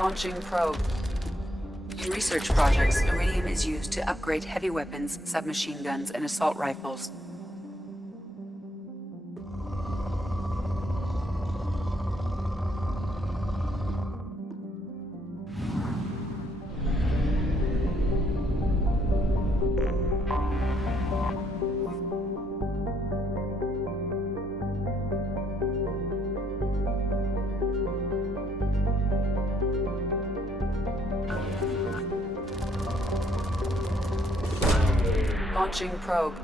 Launching probe. In research projects, iridium is used to upgrade heavy weapons, submachine guns, and assault rifles. Launching probe.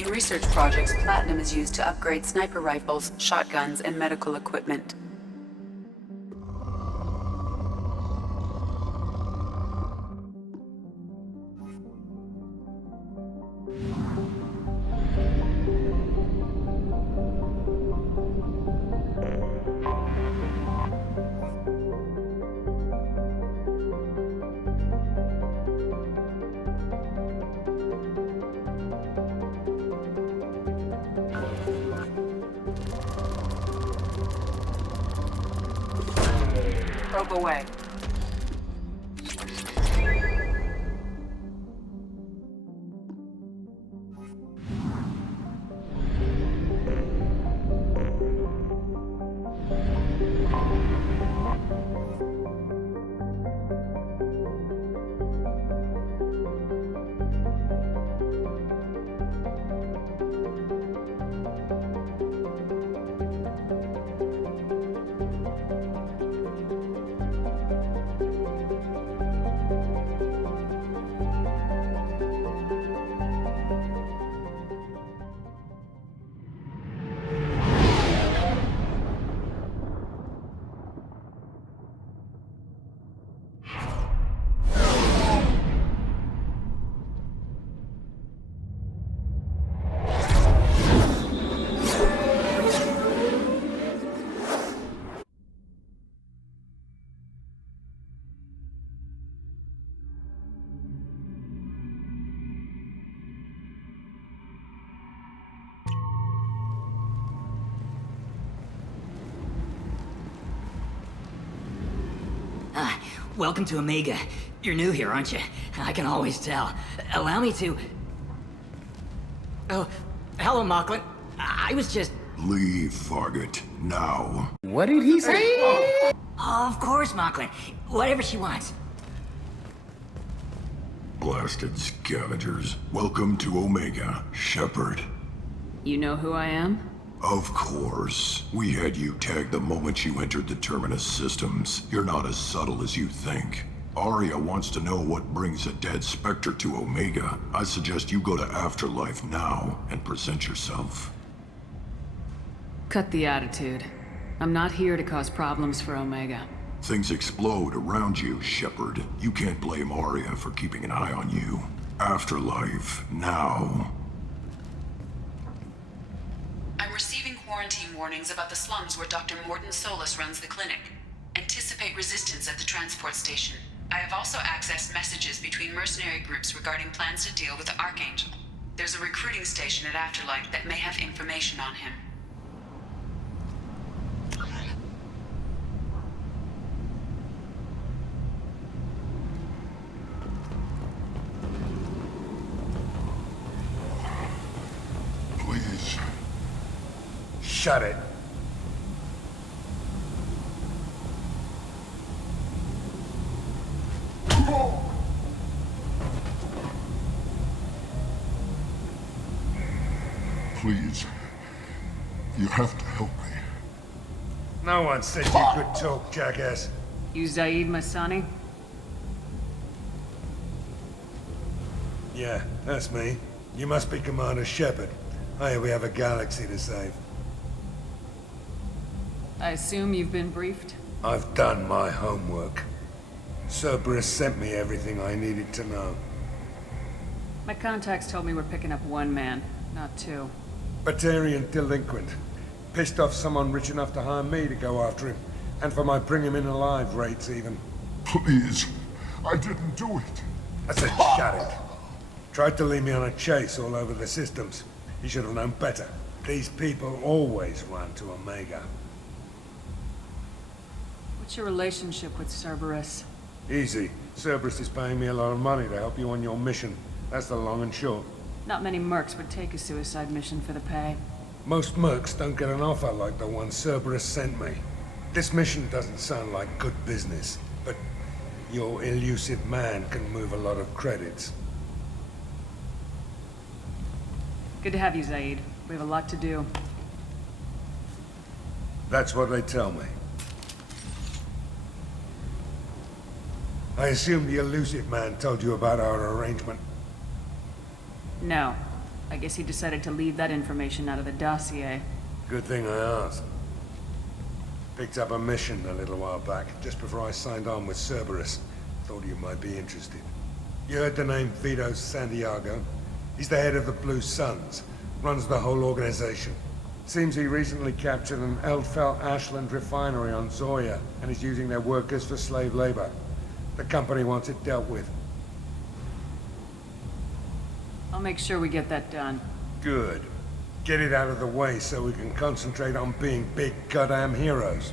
In research projects, platinum is used to upgrade sniper rifles, shotguns, and medical equipment. Probe away. Welcome to Omega. You're new here, aren't you? I can always tell. Allow me to... Oh, hello, Mocklin. I was just... Leave, Fargate, now. What did he say? Oh, of course, Mocklin. Whatever she wants. Blasted scavengers. Welcome to Omega, Shepard. You know who I am? Of course. We had you tagged the moment you entered the Terminus systems. You're not as subtle as you think. Aria wants to know what brings a dead Spectre to Omega. I suggest you go to Afterlife now and present yourself. Cut the attitude. I'm not here to cause problems for Omega. Things explode around you, Shepard. You can't blame Aria for keeping an eye on you. Afterlife, now. I'm receiving quarantine warnings about the slums where Dr. Mordin Solus runs the clinic. Anticipate resistance at the transport station. I have also accessed messages between mercenary groups regarding plans to deal with the Archangel. There's a recruiting station at Afterlife that may have information on him. Please. Shut it. Please. You have to help me. No one said you could talk, jackass. You Zaid Masani? Yeah, that's me. You must be Commander Shepard. Hey, we have a galaxy to save. I assume you've been briefed? I've done my homework. Cerberus sent me everything I needed to know. My contacts told me we're picking up one man, not two. Batarian delinquent. Pissed off someone rich enough to hire me to go after him. And for my bring him in alive rates even. Please. I didn't do it. I said shut it. Tried to lead me on a chase all over the systems. He should have known better. These people always run to Omega. What's your relationship with Cerberus? Easy. Cerberus is paying me a lot of money to help you on your mission. That's the long and short. Not many mercs would take a suicide mission for the pay. Most mercs don't get an offer like the one Cerberus sent me. This mission doesn't sound like good business, but your elusive man can move a lot of credits. Good to have you, Zaid. We have a lot to do. That's what they tell me. I assume the elusive man told you about our arrangement. No. I guess he decided to leave that information out of the dossier. Good thing I asked. Picked up a mission a little while back, just before I signed on with Cerberus. Thought you might be interested. You heard the name Vito Santiago? He's the head of the Blue Suns. Runs the whole organization. Seems he recently captured an Eldfell Ashland refinery on Zoya, and is using their workers for slave labor. The company wants it dealt with. I'll make sure we get that done. Good. Get it out of the way so we can concentrate on being big goddamn heroes.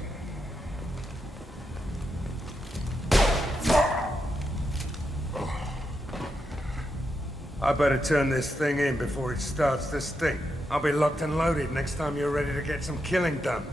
I better turn this thing in before it starts to stink. I'll be locked and loaded next time you're ready to get some killing done.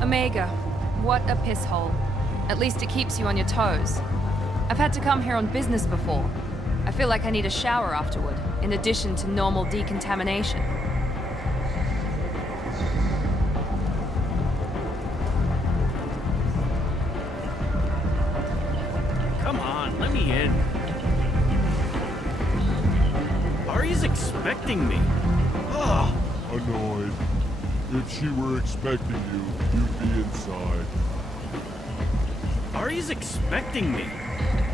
Omega, what a piss hole. At least it keeps you on your toes. I've had to come here on business before. I feel like I need a shower afterward, in addition to normal decontamination. Come on, let me in. Aria's expecting me. Ugh. Annoyed. If she were expecting you, you'd be inside. Aria's expecting me.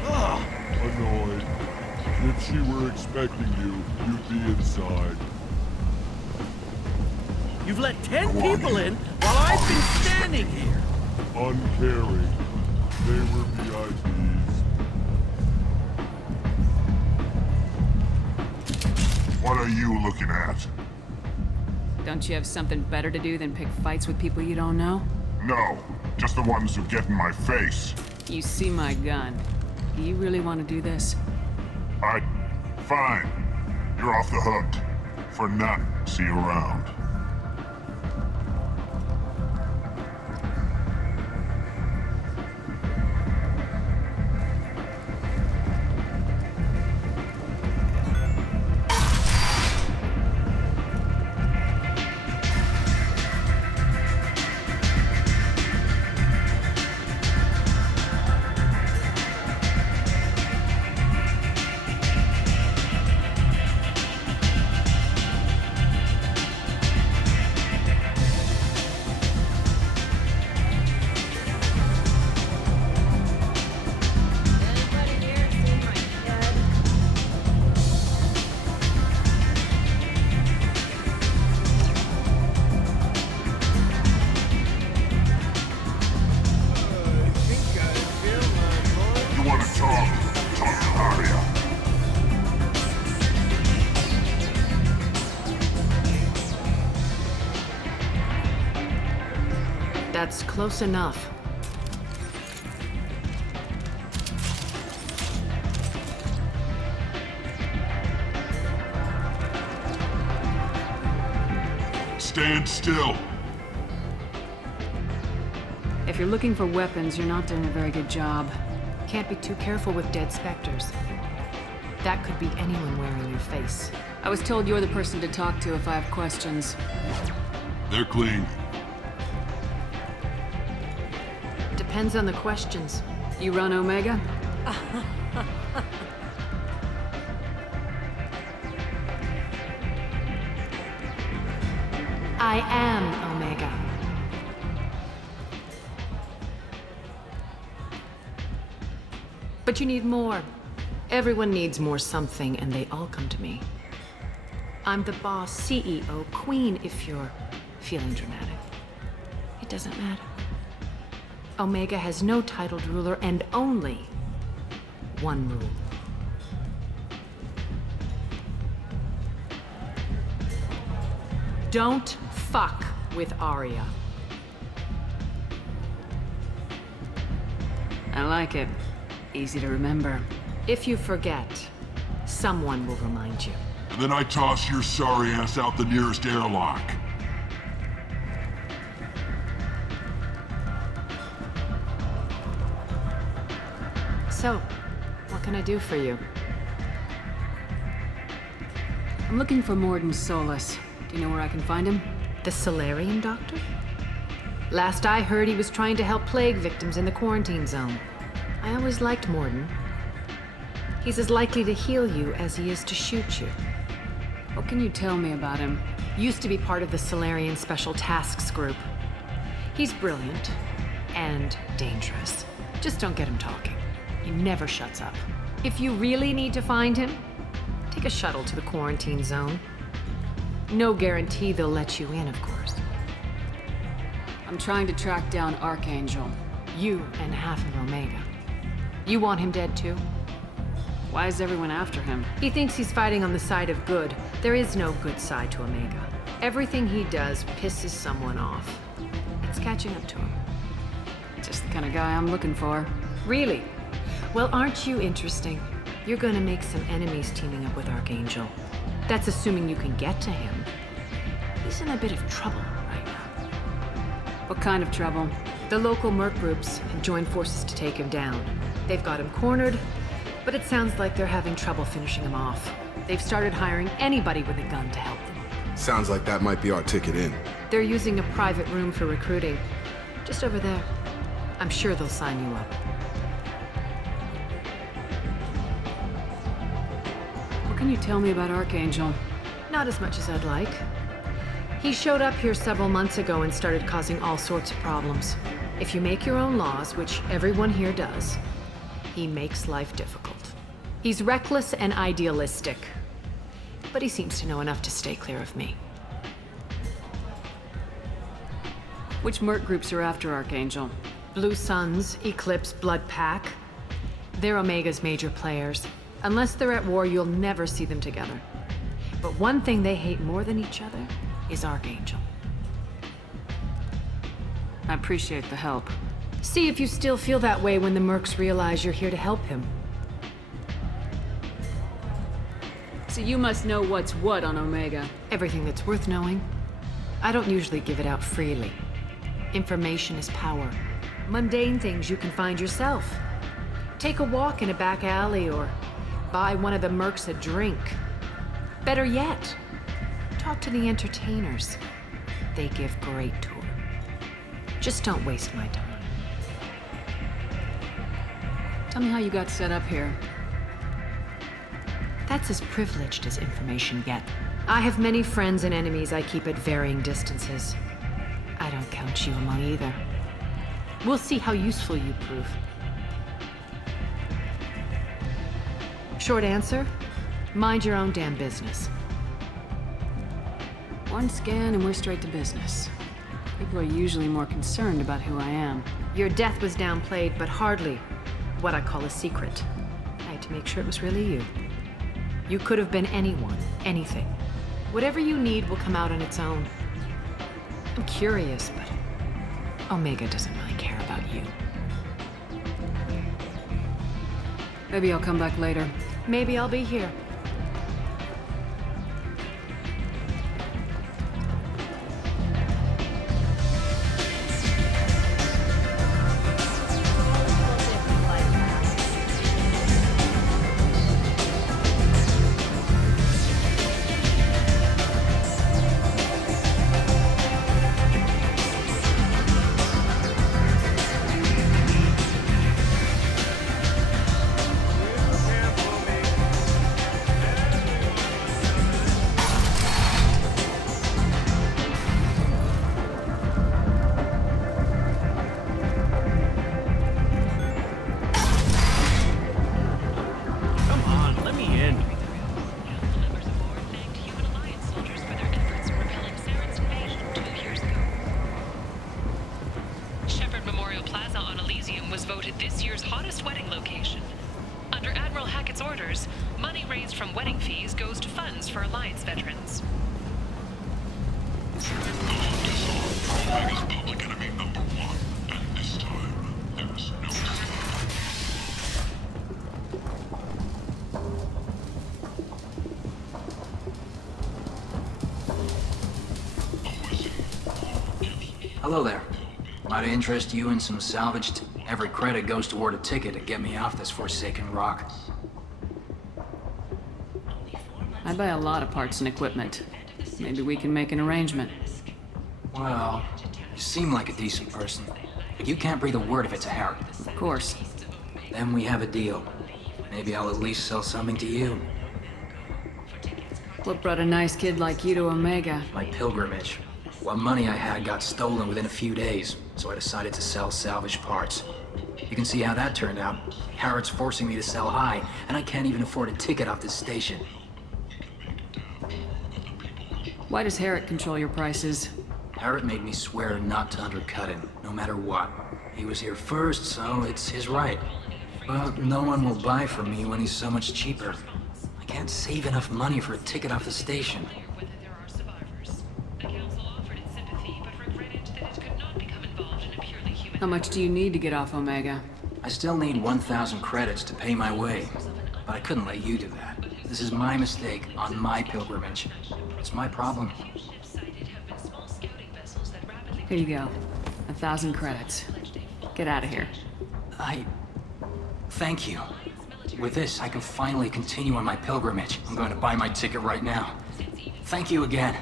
Ugh. Annoyed. If she were expecting you, you'd be inside. You've let 10 people in while I've been standing here. Uncaring. They were VIPs. What are you looking at? Don't you have something better to do than pick fights with people you don't know? No, just the ones who get in my face. You see my gun. Do you really want to do this? Fine. You're off the hook. For none. See you around. That's close enough. Stand still. If you're looking for weapons, you're not doing a very good job. Can't be too careful with dead specters. That could be anyone wearing your face. I was told you're the person to talk to if I have questions. They're clean. Depends on the questions. You run Omega? I am Omega. But you need more. Everyone needs more something, and they all come to me. I'm the boss, CEO, queen, if you're feeling dramatic. It doesn't matter. Omega has no titled ruler and only one rule. Don't fuck with Aria. I like it. Easy to remember. If you forget, someone will remind you. And then I toss your sorry ass out the nearest airlock. So, what can I do for you? I'm looking for Mordin Solus. Do you know where I can find him? The Solarian doctor? Last I heard, he was trying to help plague victims in the quarantine zone. I always liked Mordin. He's as likely to heal you as he is to shoot you. What can you tell me about him? Used to be part of the Solarian Special Tasks Group. He's brilliant and dangerous. Just don't get him talking. He never shuts up. If you really need to find him, take a shuttle to the quarantine zone. No guarantee they'll let you in, of course. I'm trying to track down Archangel. You and half of Omega. You want him dead too? Why is everyone after him? He thinks he's fighting on the side of good. There is no good side to Omega. Everything he does pisses someone off. It's catching up to him. Just the kind of guy I'm looking for. Really? Well, aren't you interesting? You're gonna make some enemies teaming up with Archangel. That's assuming you can get to him. He's in a bit of trouble right now. What kind of trouble? The local merc groups have joined forces to take him down. They've got him cornered, but it sounds like they're having trouble finishing him off. They've started hiring anybody with a gun to help them. Sounds like that might be our ticket in. They're using a private room for recruiting. Just over there. I'm sure they'll sign you up. What can you tell me about Archangel? Not as much as I'd like. He showed up here several months ago and started causing all sorts of problems. If you make your own laws, which everyone here does, he makes life difficult. He's reckless and idealistic, but he seems to know enough to stay clear of me. Which merc groups are after Archangel? Blue Suns, Eclipse, Blood Pack. They're Omega's major players. Unless they're at war, you'll never see them together. But one thing they hate more than each other is Archangel. I appreciate the help. See if you still feel that way when the mercs realize you're here to help him. So you must know what's what on Omega. Everything that's worth knowing. I don't usually give it out freely. Information is power. Mundane things you can find yourself. Take a walk in a back alley or buy one of the mercs a drink. Better yet, talk to the entertainers. They give great tours. Just don't waste my time. Tell me how you got set up here. That's as privileged as information get. I have many friends and enemies I keep at varying distances. I don't count you among either. We'll see how useful you prove. Short answer, mind your own damn business. One scan and we're straight to business. People are usually more concerned about who I am. Your death was downplayed, but hardly what I call a secret. I had to make sure it was really you. You could have been anyone, anything. Whatever you need will come out on its own. I'm curious, but Omega doesn't really care about you. Maybe I'll come back later. Maybe I'll be here. Empember's hottest wedding location. Under Admiral Hackett's orders, money raised from wedding fees goes to funds for Alliance veterans. Omega's public enemy number one, and this time, there's no Hello there. Might I interest you in some salvaged? Every credit goes toward a ticket to get me off this forsaken rock. I buy a lot of parts and equipment. Maybe we can make an arrangement. Well, you seem like a decent person, but you can't breathe a word of it to Harry. Of course. Then we have a deal. Maybe I'll at least sell something to you. What brought a nice kid like you to Omega? My pilgrimage. What money I had got stolen within a few days, so I decided to sell salvaged parts. You can see how that turned out. Harrod's forcing me to sell high, and I can't even afford a ticket off this station. Why does Harrod control your prices? Harrod made me swear not to undercut him, no matter what. He was here first, so it's his right. But no one will buy from me when he's so much cheaper. I can't save enough money for a ticket off the station. How much do you need to get off Omega? I still need 1,000 credits to pay my way, but I couldn't let you do that. This is my mistake on my pilgrimage. It's my problem. Here you go. 1,000 credits. Get out of here. Thank you. With this, I can finally continue on my pilgrimage. I'm going to buy my ticket right now. Thank you again.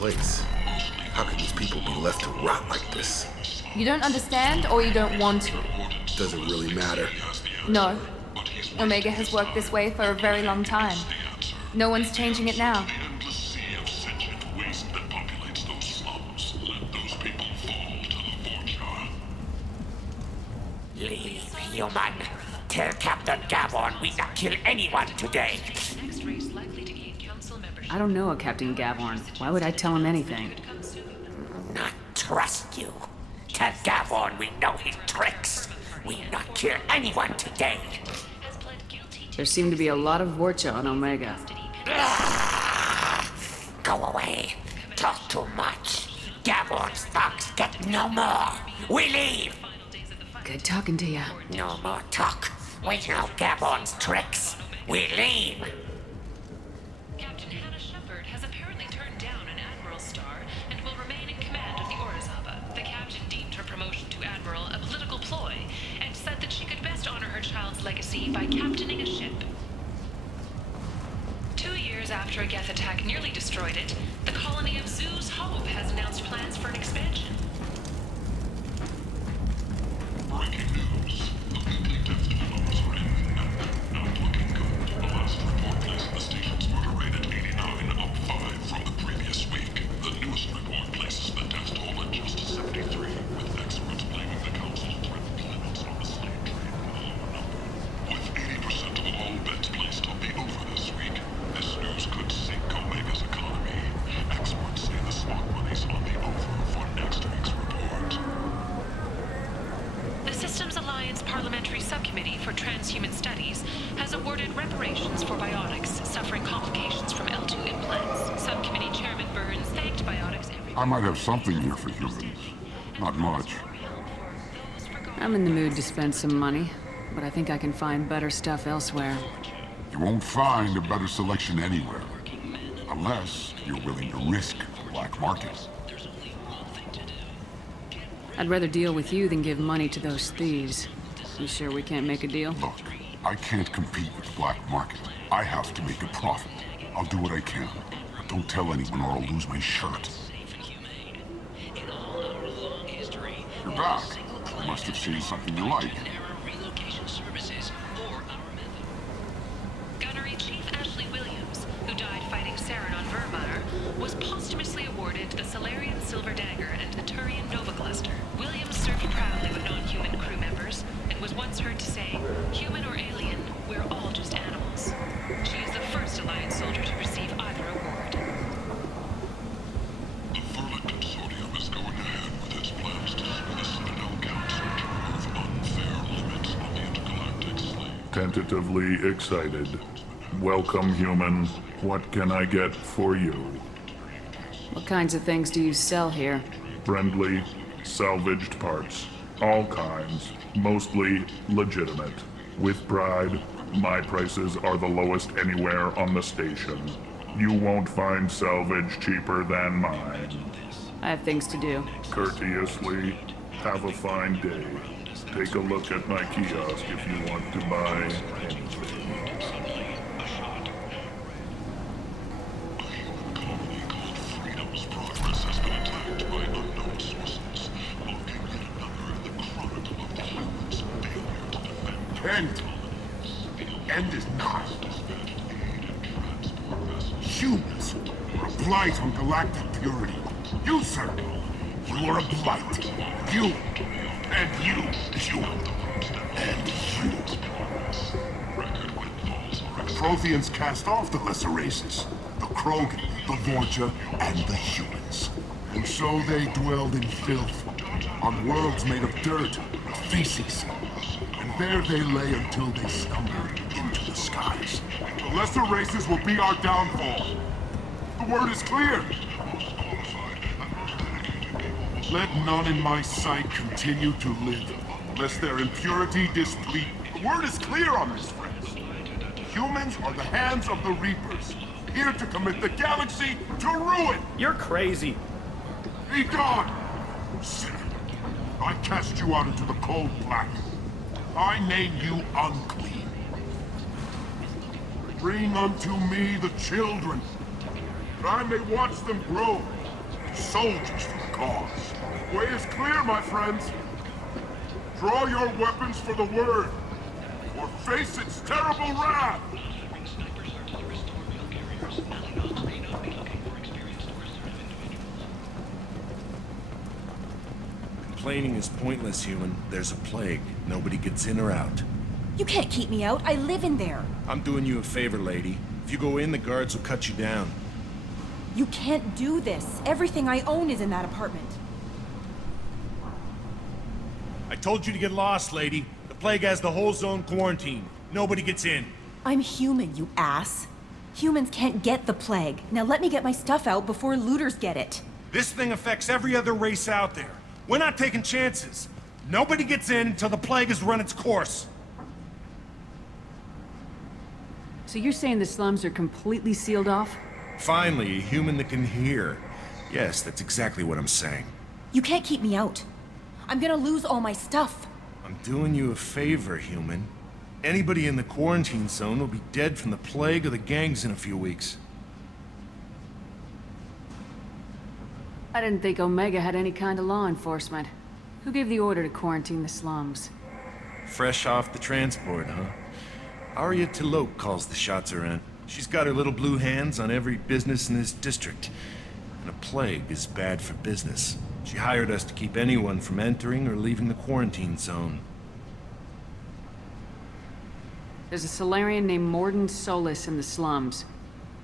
Place. How can these people be left to rot like this? You don't understand, or you don't want to? Doesn't really matter. No. Omega has worked this way for a very long time. No one's changing it now. Leave, human. Tell Captain Gavon we not kill anyone today. I don't know a Captain Gavorn. Why would I tell him anything? Not trust you. Tell Gavon we know his tricks. We not kill anyone today. There seem to be a lot of Vorcha on Omega. Go away. Talk too much. Gavon's thugs get no more. We leave. Good talking to you. No more talk. We know Gavon's tricks. We leave. Legacy by captaining a ship. 2 years after a Geth attack nearly destroyed it, the colony of Zoo's Hope has announced plans for an expansion. Breaking news. The complete death flows are in. Not looking good. The last report placed the station's murder rate at 89, up 5 from the previous week. The newest report places the death toll at just 73, with experts blaming the council's threat limits on the slave trade. With 80% of all bets placed on the over this week, this news could sink Omega's economy. Experts say the smart money's on the over for next week's report. The Systems Alliance Parliamentary Subcommittee for Transhuman Studies has awarded reparations for biotics suffering complications from L2 implants. Subcommittee Chairman Burns thanked biotics every... I might have something here for humans. Not much. I'm in the mood to spend some money, but I think I can find better stuff elsewhere. You won't find a better selection anywhere. Unless you're willing to risk the black market. I'd rather deal with you than give money to those thieves. You sure we can't make a deal? Look, I can't compete with the black market. I have to make a profit. I'll do what I can. But don't tell anyone or I'll lose my shirt. You're back. You must have seen something you like. Gunnery Chief Ashley Williams, who died fighting Saren on Vermeer, was posthumously awarded awarded the Solarian Silver Dagger and the Turian Nova Cluster. Williams served proudly with non-human crew members, and was once heard to say, "Human or alien, we're all just animals." She is the first Alliance soldier to receive either award. The Verlet Consortium is going ahead with its plans to swing the Citadel Council to remove unfair limits on the intergalactic slave. Tentatively excited. Welcome, human. What can I get for you? What kinds of things do you sell here? Friendly, salvaged parts. All kinds. Mostly legitimate. With pride, my prices are the lowest anywhere on the station. You won't find salvage cheaper than mine. I have things to do. Courteously, have a fine day. Take a look at my kiosk if you want to buy anything. End is not. Humans are a blight on galactic purity. You, sir, you are a blight. You, and you, and you. The Protheans cast off the lesser races, the Krogan, the Vorcha, and the humans. And so they dwelled in filth, on worlds made of dirt, feces. And there they lay until they stumbled into the skies. The lesser races will be our downfall. The word is clear. Let none in my sight continue to live, lest their impurity displease. The word is clear on this, friends. Humans are the hands of the Reapers, here to commit the galaxy to ruin. You're crazy. Be gone, sinner. I cast you out into the cold black. I name you unclean. Bring unto me the children, that I may watch them grow, soldiers for the cause. The way is clear, my friends. Draw your weapons for the word, or face its terrible wrath. Complaining is pointless, human. There's a plague. Nobody gets in or out. You can't keep me out. I live in there. I'm doing you a favor, lady. If you go in, the guards will cut you down. You can't do this. Everything I own is in that apartment. I told you to get lost, lady. The plague has the whole zone quarantined. Nobody gets in. I'm human, you ass. Humans can't get the plague. Now let me get my stuff out before looters get it. This thing affects every other race out there. We're not taking chances. Nobody gets in until the plague has run its course. So you're saying the slums are completely sealed off? Finally, a human that can hear. Yes, that's exactly what I'm saying. You can't keep me out. I'm gonna lose all my stuff. I'm doing you a favor, human. Anybody in the quarantine zone will be dead from the plague or the gangs in a few weeks. I didn't think Omega had any kind of law enforcement. Who gave the order to quarantine the slums? Fresh off the transport, huh? Aria Tilok calls the shots around. She's got her little blue hands on every business in this district. And a plague is bad for business. She hired us to keep anyone from entering or leaving the quarantine zone. There's a Solarian named Mordin Solus in the slums.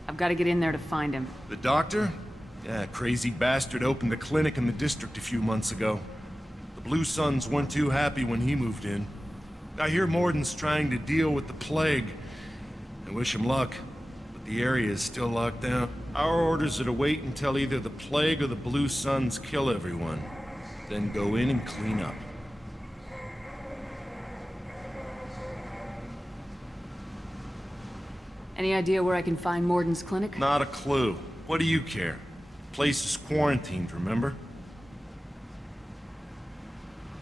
I've got to get in there to find him. The doctor? Yeah, crazy bastard opened a clinic in the district a few months ago. The Blue Suns weren't too happy when he moved in. I hear Mordin's trying to deal with the plague. I wish him luck, but the area is still locked down. Our orders are to wait until either the plague or the Blue Suns kill everyone, then go in and clean up. Any idea where I can find Mordin's clinic? Not a clue. What do you care? Place is quarantined, remember?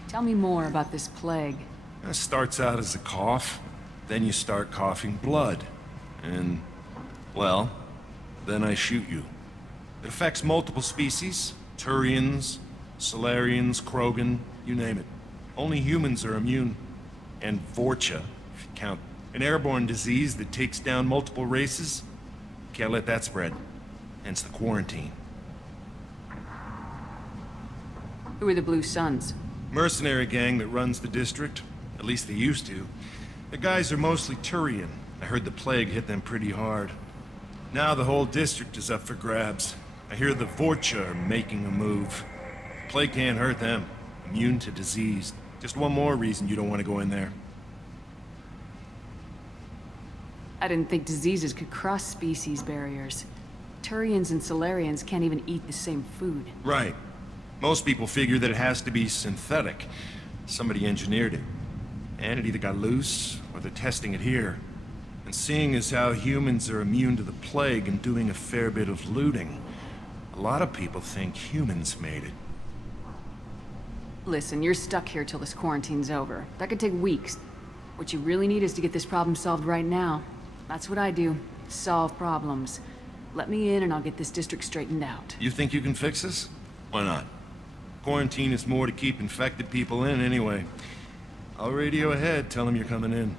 Tell me more about this plague. It starts out as a cough, then you start coughing blood. And, well, then I shoot you. It affects multiple species. Turians, Solarians, Krogan, you name it. Only humans are immune. And Vorcha, if you count. An airborne disease that takes down multiple races. Can't let that spread. Hence the quarantine. Who are the Blue Suns? Mercenary gang that runs the district. At least they used to. The guys are mostly Turian. I heard the plague hit them pretty hard. Now the whole district is up for grabs. I hear the Vorcha are making a move. Plague can't hurt them. Immune to disease. Just one more reason you don't want to go in there. I didn't think diseases could cross species barriers. Turians and Solarians can't even eat the same food. Right. Most people figure that it has to be synthetic. Somebody engineered it. And it either got loose, or they're testing it here. And seeing as how humans are immune to the plague and doing a fair bit of looting, a lot of people think humans made it. Listen, you're stuck here till this quarantine's over. That could take weeks. What you really need is to get this problem solved right now. That's what I do. Solve problems. Let me in and I'll get this district straightened out. You think you can fix this? Why not? Quarantine is more to keep infected people in anyway. I'll radio ahead, tell them you're coming in.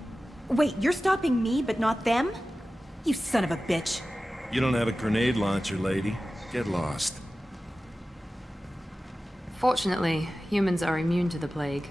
Wait, you're stopping me, but not them? You son of a bitch. You don't have a grenade launcher, lady. Get lost. Fortunately, humans are immune to the plague.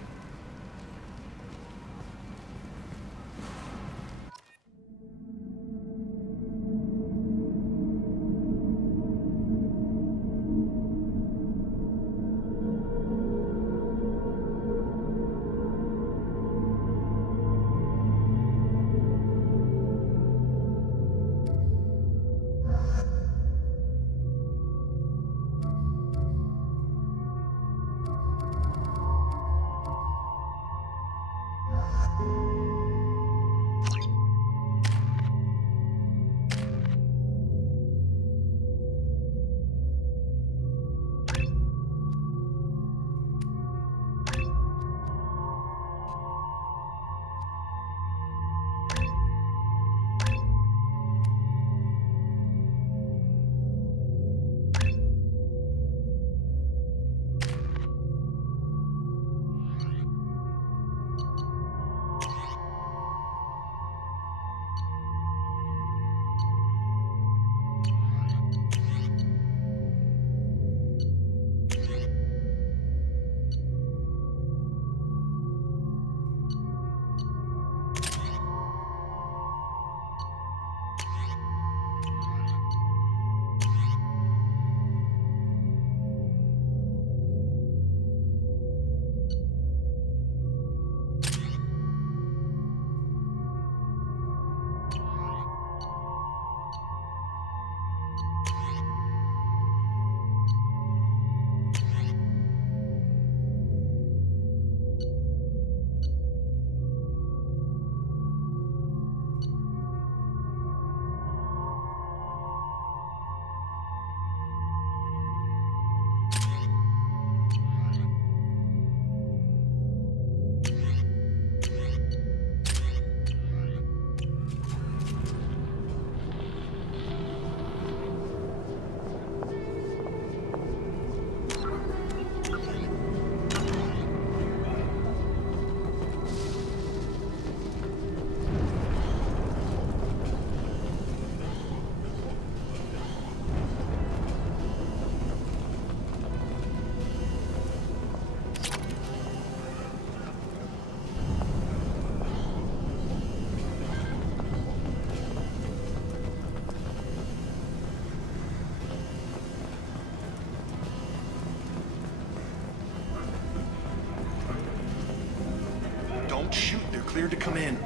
Don't shoot, they're cleared to come in.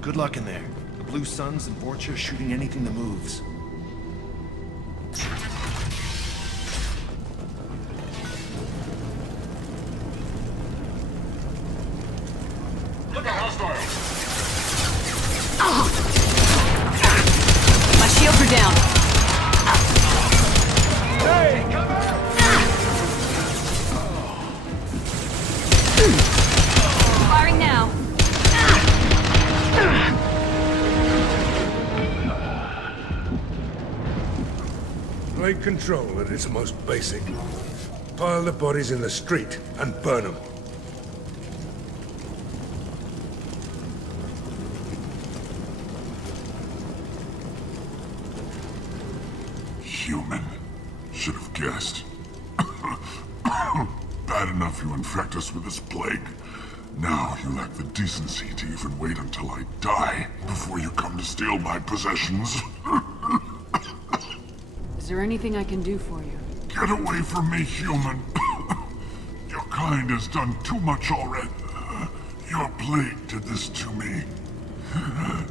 Good luck in there. The Blue Suns and Vorcha are shooting anything that moves. Look out, hostile! My shields are down. Hey, come on! Take control at its most basic. Pile the bodies in the street and burn them. Human. Should have guessed. Bad enough you infect us with this plague. Now you lack the decency to even wait until I die before you come to steal my possessions. Is there anything I can do for you? Get away from me, human. Your kind has done too much already. Your plague did this to me.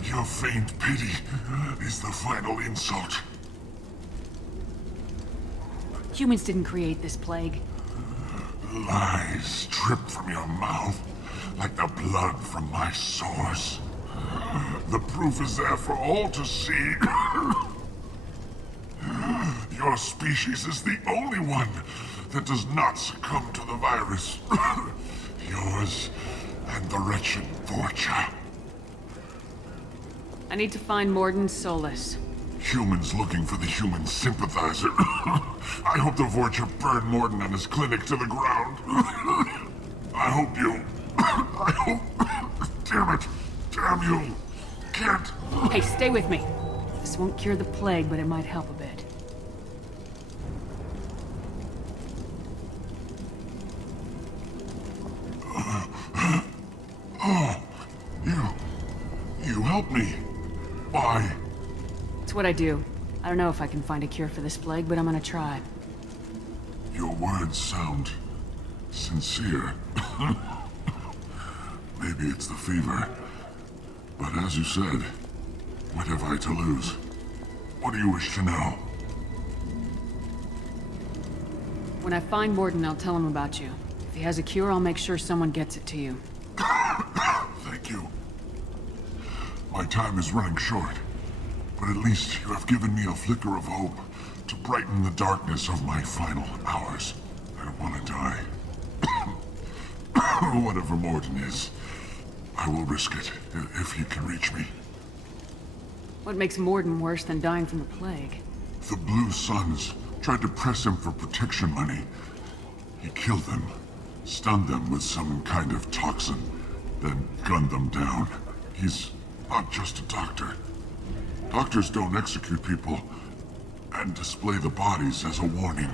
Your faint pity is the final insult. Humans didn't create this plague. Lies drip from your mouth like the blood from my sores. The proof is there for all to see. Your species is the only one that does not succumb to the virus. Yours and the wretched Vorcha. I need to find Mordin Solus. Humans looking for the human sympathizer. I hope the Vorcha burned Mordin and his clinic to the ground. I hope you... I hope... Damn it. Damn you. Can't... Hey, stay with me. This won't cure the plague, but it might help a bit. Oh, you helped me. Why? It's what I do. I don't know if I can find a cure for this plague, but I'm gonna try. Your words sound sincere. Maybe it's the fever. But as you said, what have I to lose? What do you wish to know? When I find Mordin, I'll tell him about you. If he has a cure, I'll make sure someone gets it to you. Thank you. My time is running short, but at least you have given me a flicker of hope to brighten the darkness of my final hours. I don't want to die. Whatever Mordin is, I will risk it if he can reach me. What makes Mordin worse than dying from the plague? The Blue Suns tried to press him for protection money. He killed them, stunned them with some kind of toxin, then gunned them down. He's not just a doctor. Doctors don't execute people and display the bodies as a warning.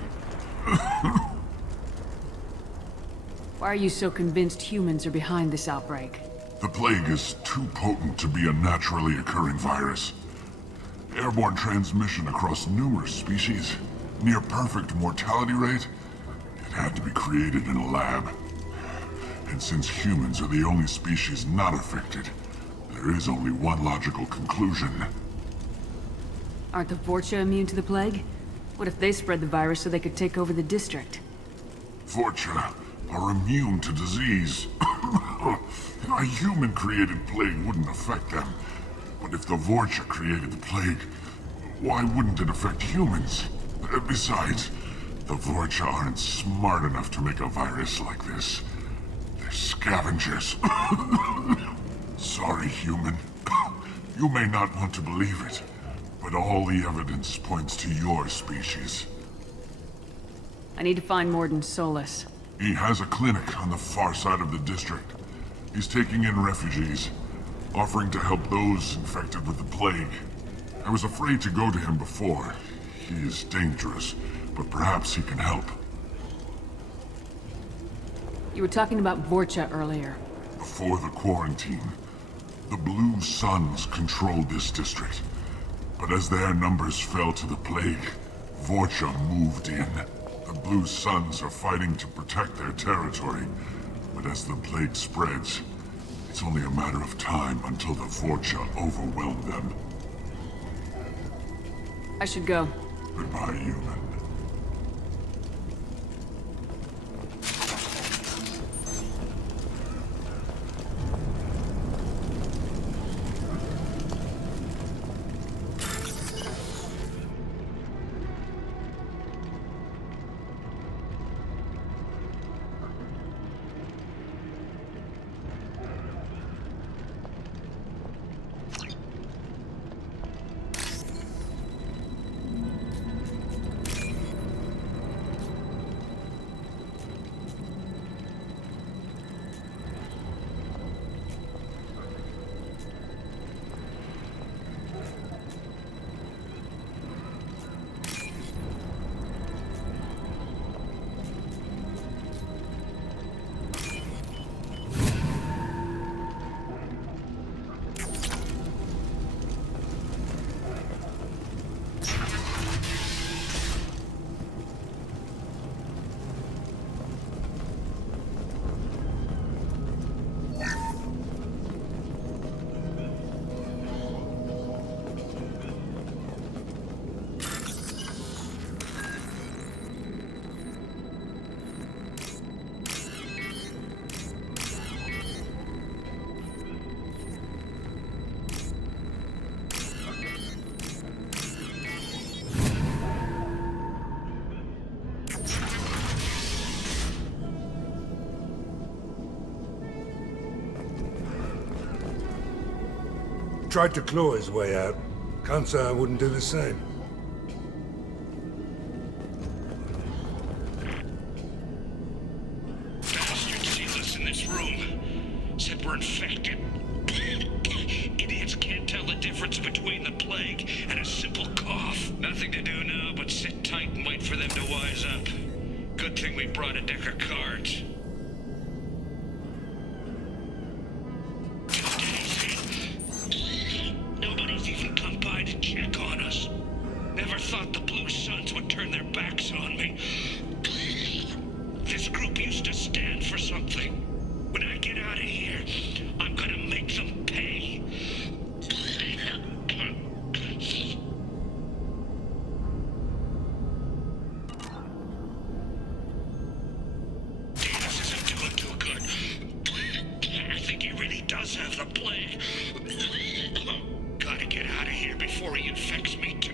Why are you so convinced humans are behind this outbreak? The plague is too potent to be a naturally occurring virus. Airborne transmission across numerous species, near perfect mortality rate. It had to be created in a lab. And since humans are the only species not affected, there is only one logical conclusion. Aren't the Vorcha immune to the plague? What if they spread the virus so they could take over the district? Vorcha are immune to disease. A human-created plague wouldn't affect them. But if the Vorcha created the plague, why wouldn't it affect humans? Besides, the Vorcha aren't smart enough to make a virus like this. They're scavengers. Sorry, human. You may not want to believe it, but all the evidence points to your species. I need to find Mordin Solus. He has a clinic on the far side of the district. He's taking in refugees, offering to help those infected with the plague. I was afraid to go to him before. He is dangerous, but perhaps he can help. You were talking about Vorcha earlier. Before the quarantine, the Blue Suns controlled this district. But as their numbers fell to the plague, Vorcha moved in. The Blue Suns are fighting to protect their territory. But as the plague spreads, it's only a matter of time until the Vorcha overwhelm them. I should go. Goodbye, human. He tried to claw his way out. Can't say I wouldn't do the same. Bastards see us in this room. Said we're infected. Idiots can't tell the difference between the plague and a simple cough. Nothing to do now but sit tight and wait for them to wise up. Good thing we brought a deck of cards. Nobody's even come by to check on us. Never thought the Blue Suns would turn their backs on me. This group used to stand for something. When I get out of here, I'm gonna make them pay. This isn't doing too good. I think he really does have the plague. Gotta get out of here before he infects me too.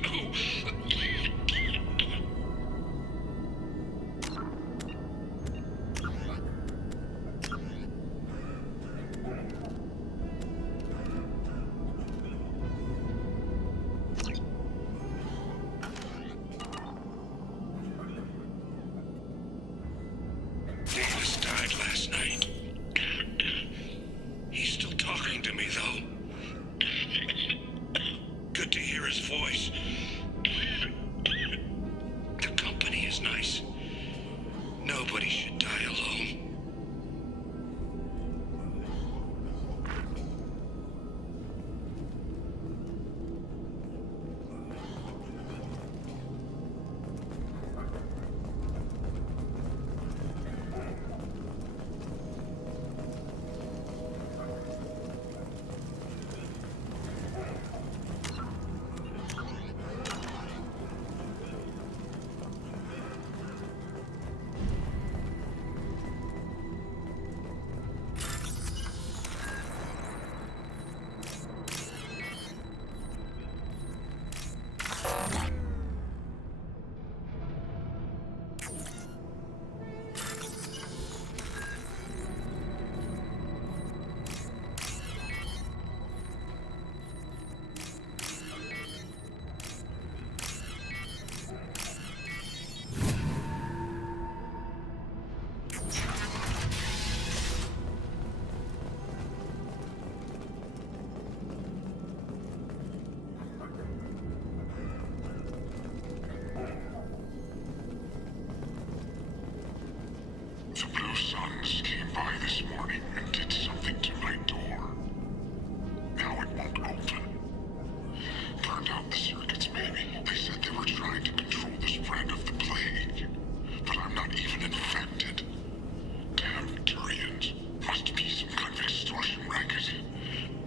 Davis died last night. He's still talking to me, though. Good to hear his voice. The company is nice. Nobody should die alone. The Blue Suns came by this morning and did something to my door. Now it won't open. Burned out the circuits, maybe. They said they were trying to control the spread of the plague. But I'm not even infected. Damn Turians. Must be some kind of extortion racket.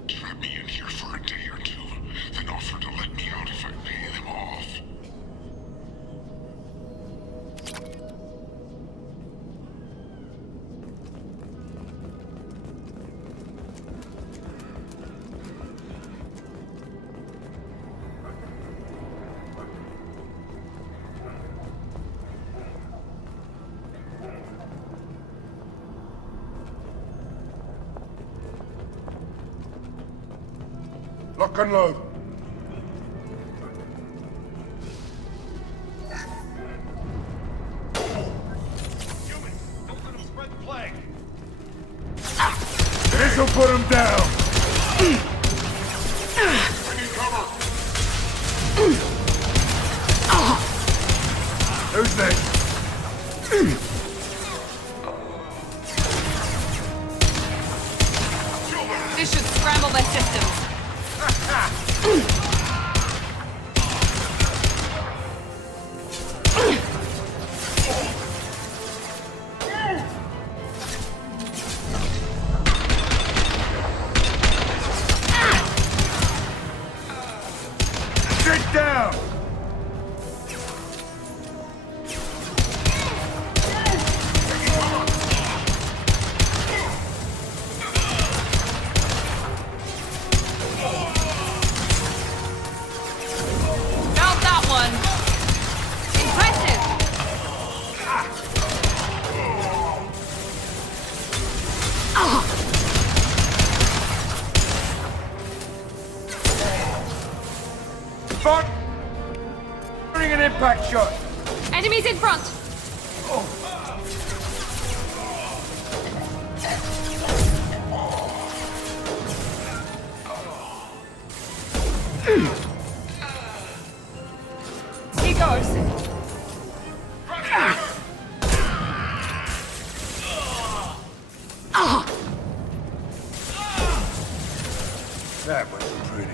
Trap me in here for a day or two, then offer to let me out if I pay them off. Lock and load. Don't let them spread the plague. This'll put him down. I need cover! Who's next? This should scramble their systems. Sit down. Firing an impact shot! Enemies in front! He goes. That was pretty.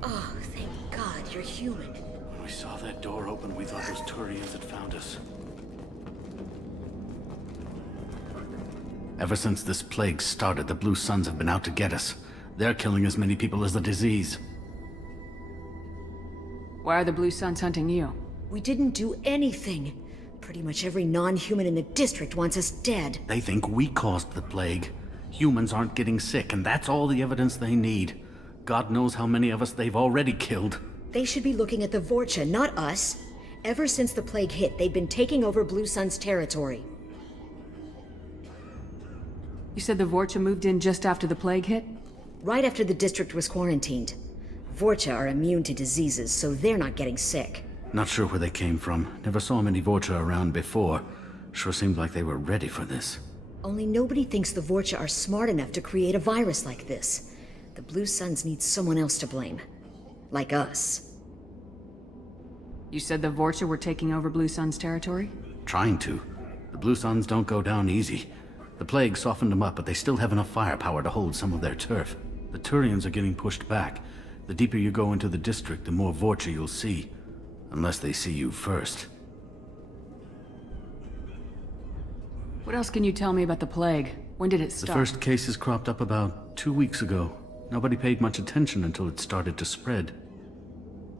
Oh, thank God you're human. When we saw that door open, we thought those Turians had found us. Ever since this plague started, the Blue Suns have been out to get us. They're killing as many people as the disease. Why are the Blue Suns hunting you? We didn't do anything. Pretty much every non-human in the district wants us dead. They think we caused the plague. Humans aren't getting sick, and that's all the evidence they need. God knows how many of us they've already killed. They should be looking at the Vorcha, not us. Ever since the plague hit, they've been taking over Blue Sun's territory. You said the Vorcha moved in just after the plague hit? Right after the district was quarantined. Vorcha are immune to diseases, so they're not getting sick. Not sure where they came from. Never saw many Vorcha around before. Sure seemed like they were ready for this. Only nobody thinks the Vorcha are smart enough to create a virus like this. The Blue Suns need someone else to blame. Like us. You said the Vorcha were taking over Blue Sun's territory? Trying to. The Blue Suns don't go down easy. The plague softened them up, but they still have enough firepower to hold some of their turf. The Turians are getting pushed back. The deeper you go into the district, the more Vorcha you'll see. Unless they see you first. What else can you tell me about the plague? When did it The start? first cases cropped up about 2 weeks ago. Nobody paid much attention until it started to spread.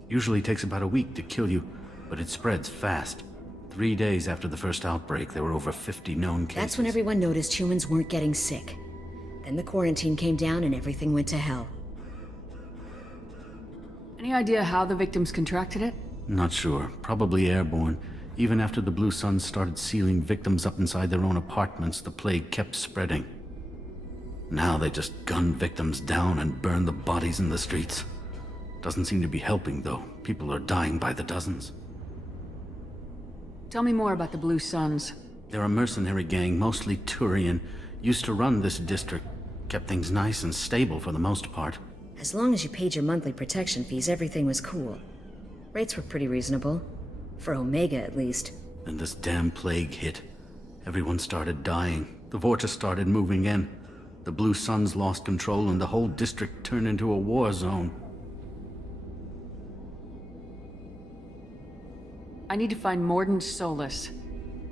Usually takes about a week to kill you, but it spreads fast. 3 days after the first outbreak, there were over 50 known cases. That's when everyone noticed humans weren't getting sick. Then the quarantine came down and everything went to hell. Any idea how the victims contracted it? Not sure. Probably airborne. Even after the Blue Suns started sealing victims up inside their own apartments, the plague kept spreading. Now they just gun victims down and burn the bodies in the streets. Doesn't seem to be helping, though. People are dying by the dozens. Tell me more about the Blue Suns. They're a mercenary gang, mostly Turian. Used to run this district. Kept things nice and stable for the most part. As long as you paid your monthly protection fees, everything was cool. Rates were pretty reasonable. For Omega, at least. Then this damn plague hit. Everyone started dying. The Vorcha started moving in. The Blue Suns lost control and the whole district turned into a war zone. I need to find Mordin Solus.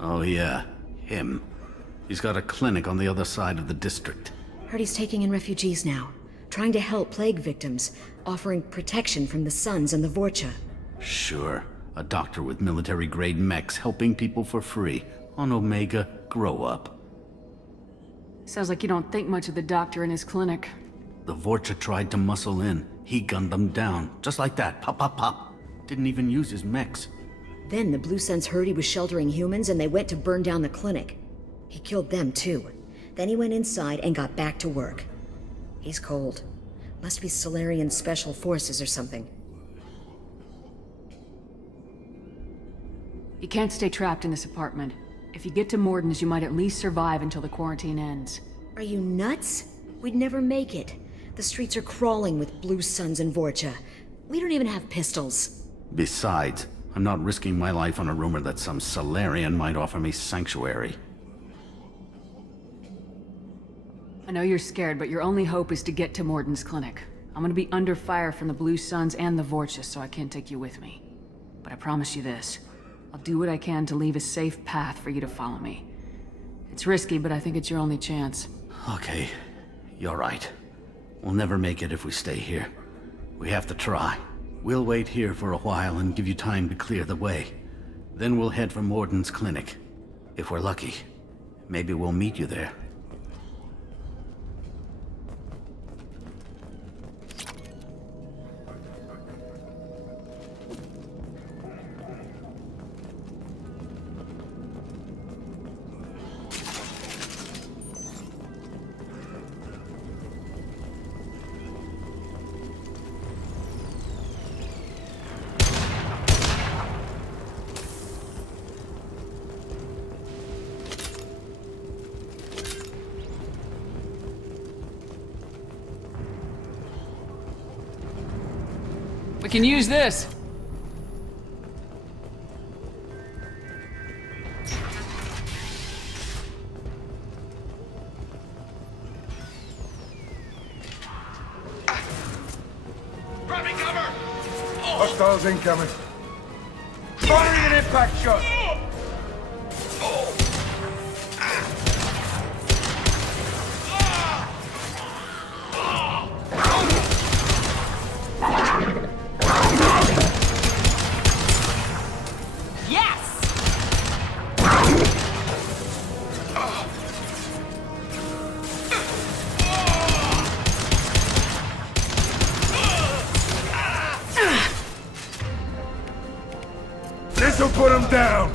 Oh yeah, him. He's got a clinic on the other side of the district. Heard he's taking in refugees now. Trying to help plague victims. Offering protection from the Suns and the Vorcha. Sure. A doctor with military-grade mechs helping people for free. On Omega, grow up. Sounds like you don't think much of the doctor in his clinic. The Vorcha tried to muscle in. He gunned them down. Just like that. Pop, pop, pop. Didn't even use his mechs. Then the Blue Suns heard he was sheltering humans and they went to burn down the clinic. He killed them too. Then he went inside and got back to work. He's cold. Must be Solarian Special Forces or something. You can't stay trapped in this apartment. If you get to Mordin's, you might at least survive until the quarantine ends. Are you nuts? We'd never make it. The streets are crawling with Blue Suns and Vorcha. We don't even have pistols. Besides, I'm not risking my life on a rumor that some Solarian might offer me sanctuary. I know you're scared, but your only hope is to get to Mordin's clinic. I'm gonna be under fire from the Blue Suns and the Vorcha, so I can't take you with me. But I promise you this. I'll do what I can to leave a safe path for you to follow me. It's risky, but I think it's your only chance. Okay, you're right. We'll never make it if we stay here. We have to try. We'll wait here for a while and give you time to clear the way. Then we'll head for Mordin's clinic. If we're lucky, maybe we'll meet you there. We can use this. Grabbing cover! Hostiles incoming. Firing an impact shot! This'll put him down!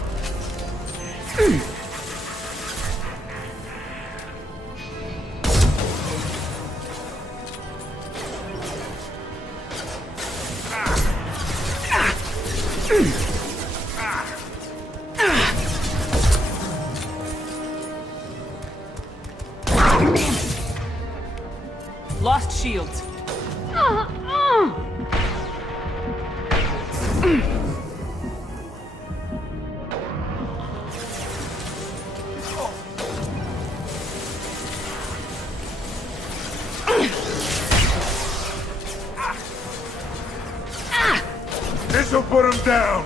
Lost shields. This'll put him down!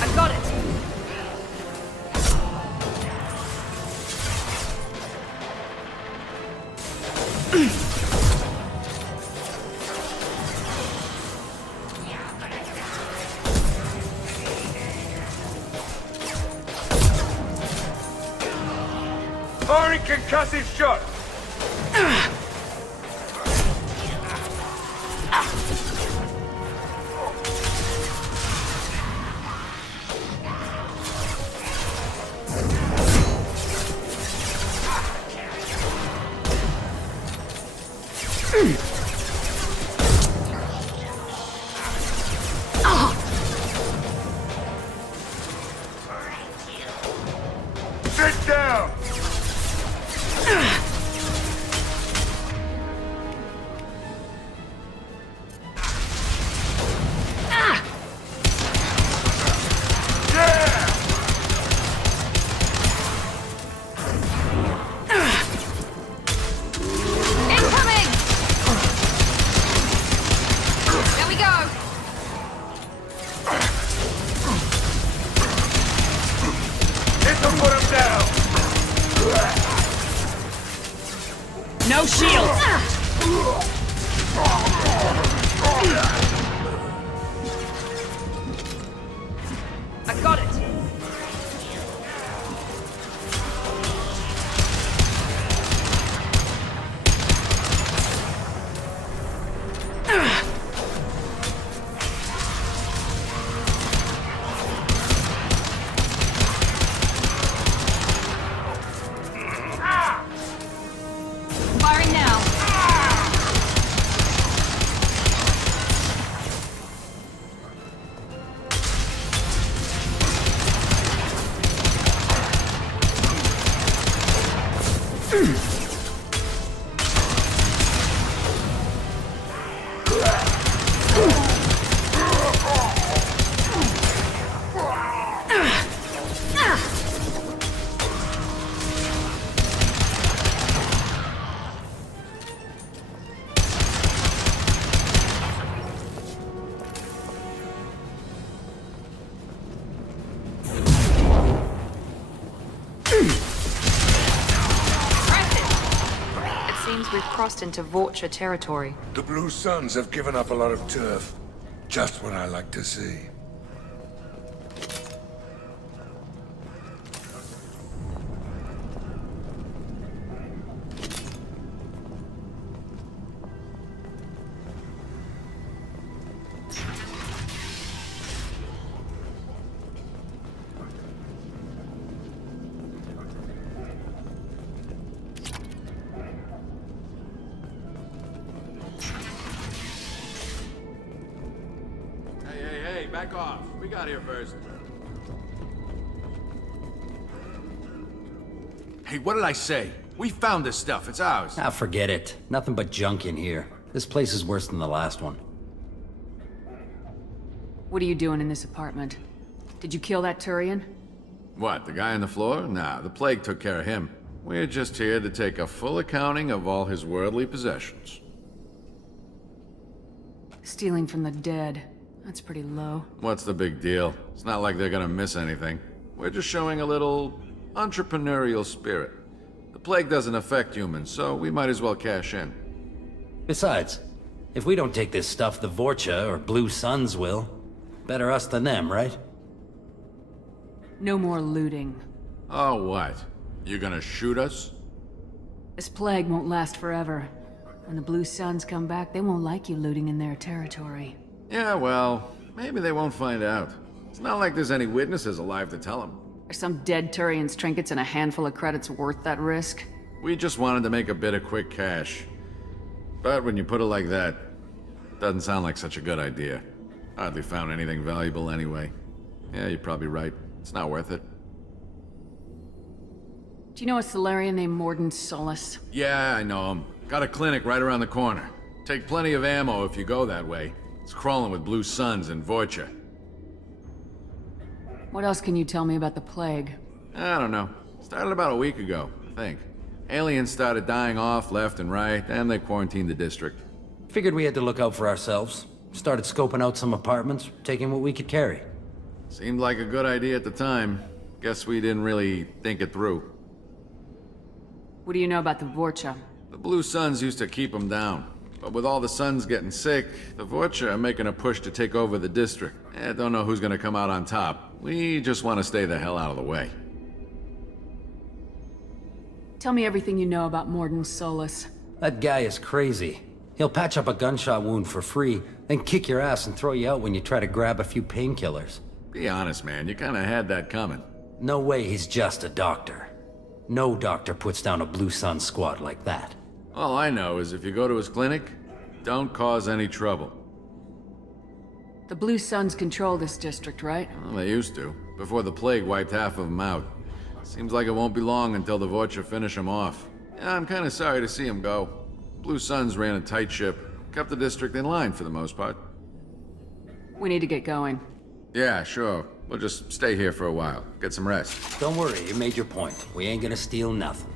I got it! Firing concussive shot! Sit down! Incoming! There we go! This'll put him down! No shields! I got it! We've crossed into Vorcha territory. The Blue Suns have given up a lot of turf. Just what I like to see. Back off. We got here first. Hey, what did I say? We found this stuff. It's ours. Ah, forget it. Nothing but junk in here. This place is worse than the last one. What are you doing in this apartment? Did you kill that Turian? What, the guy on the floor? Nah, the plague took care of him. We're just here to take a full accounting of all his worldly possessions. Stealing from the dead. That's pretty low. What's the big deal? It's not like they're gonna miss anything. We're just showing a little entrepreneurial spirit. The plague doesn't affect humans, so we might as well cash in. Besides, if we don't take this stuff, the Vorcha or Blue Suns will. Better us than them, right? No more looting. Oh, what? You gonna shoot us? This plague won't last forever. When the Blue Suns come back, they won't like you looting in their territory. Yeah, well, maybe they won't find out. It's not like there's any witnesses alive to tell them. Are some dead Turian's trinkets and a handful of credits worth that risk? We just wanted to make a bit of quick cash. But when you put it like that, it doesn't sound like such a good idea. Hardly found anything valuable anyway. Yeah, you're probably right. It's not worth it. Do you know a Solarian named Mordin Solus? Yeah, I know him. Got a clinic right around the corner. Take plenty of ammo if you go that way. It's crawling with Blue Suns and Vorcha. What else can you tell me about the plague? I don't know. Started about a week ago, I think. Aliens started dying off left and right, and they quarantined the district. Figured we had to look out for ourselves. Started scoping out some apartments, taking what we could carry. Seemed like a good idea at the time. Guess we didn't really think it through. What do you know about the Vorcha? The Blue Suns used to keep them down. But with all the Suns getting sick, the Vorcha are making a push to take over the district. Don't know who's gonna come out on top. We just want to stay the hell out of the way. Tell me everything you know about Mordin Solus. That guy is crazy. He'll patch up a gunshot wound for free, then kick your ass and throw you out when you try to grab a few painkillers. Be honest, man. You kinda had that coming. No way he's just a doctor. No doctor puts down a Blue Sun squad like that. All I know is if you go to his clinic, don't cause any trouble. The Blue Suns control this district, right? Well, they used to, before the plague wiped half of them out. Seems like it won't be long until the Vorcha finish them off. Yeah, I'm kinda sorry to see them go. Blue Suns ran a tight ship, kept the district in line for the most part. We need to get going. Yeah, sure. We'll just stay here for a while. Get some rest. Don't worry, you made your point. We ain't gonna steal nothing.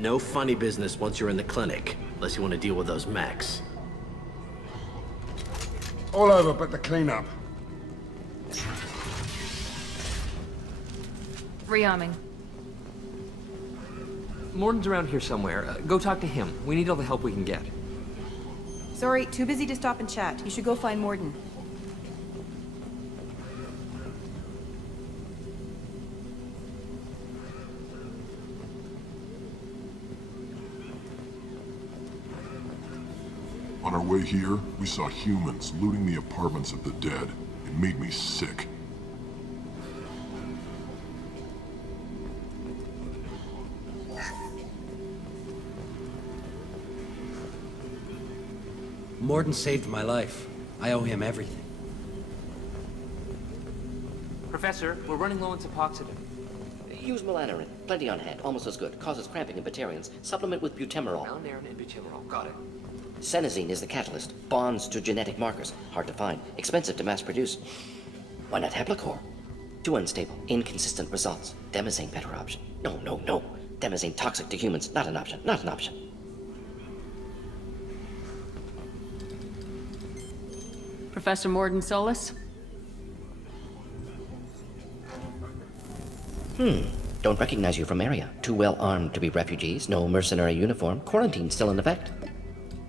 No funny business once you're in the clinic, unless you want to deal with those mechs. All over but the cleanup. Rearming. Mordin's around here somewhere. Go talk to him. We need all the help we can get. Sorry, too busy to stop and chat. You should go find Mordin. On our way here, we saw humans looting the apartments of the dead. It made me sick. Mordin saved my life. I owe him everything. Professor, we're running low on Suboxidin. Use melanorin. Plenty on hand. Almost as good. Causes cramping in Batarians. Supplement with butemerol. Melanorin and butemerol. Got it. Senesine is the catalyst. Bonds to genetic markers. Hard to find. Expensive to mass produce. Why not Heplicor? Too unstable. Inconsistent results. Demazane better option. No. Demazane toxic to humans. Not an option. Not an option. Professor Mordin Solus? Don't recognize you from Aria. Too well armed to be refugees. No mercenary uniform. Quarantine still in effect.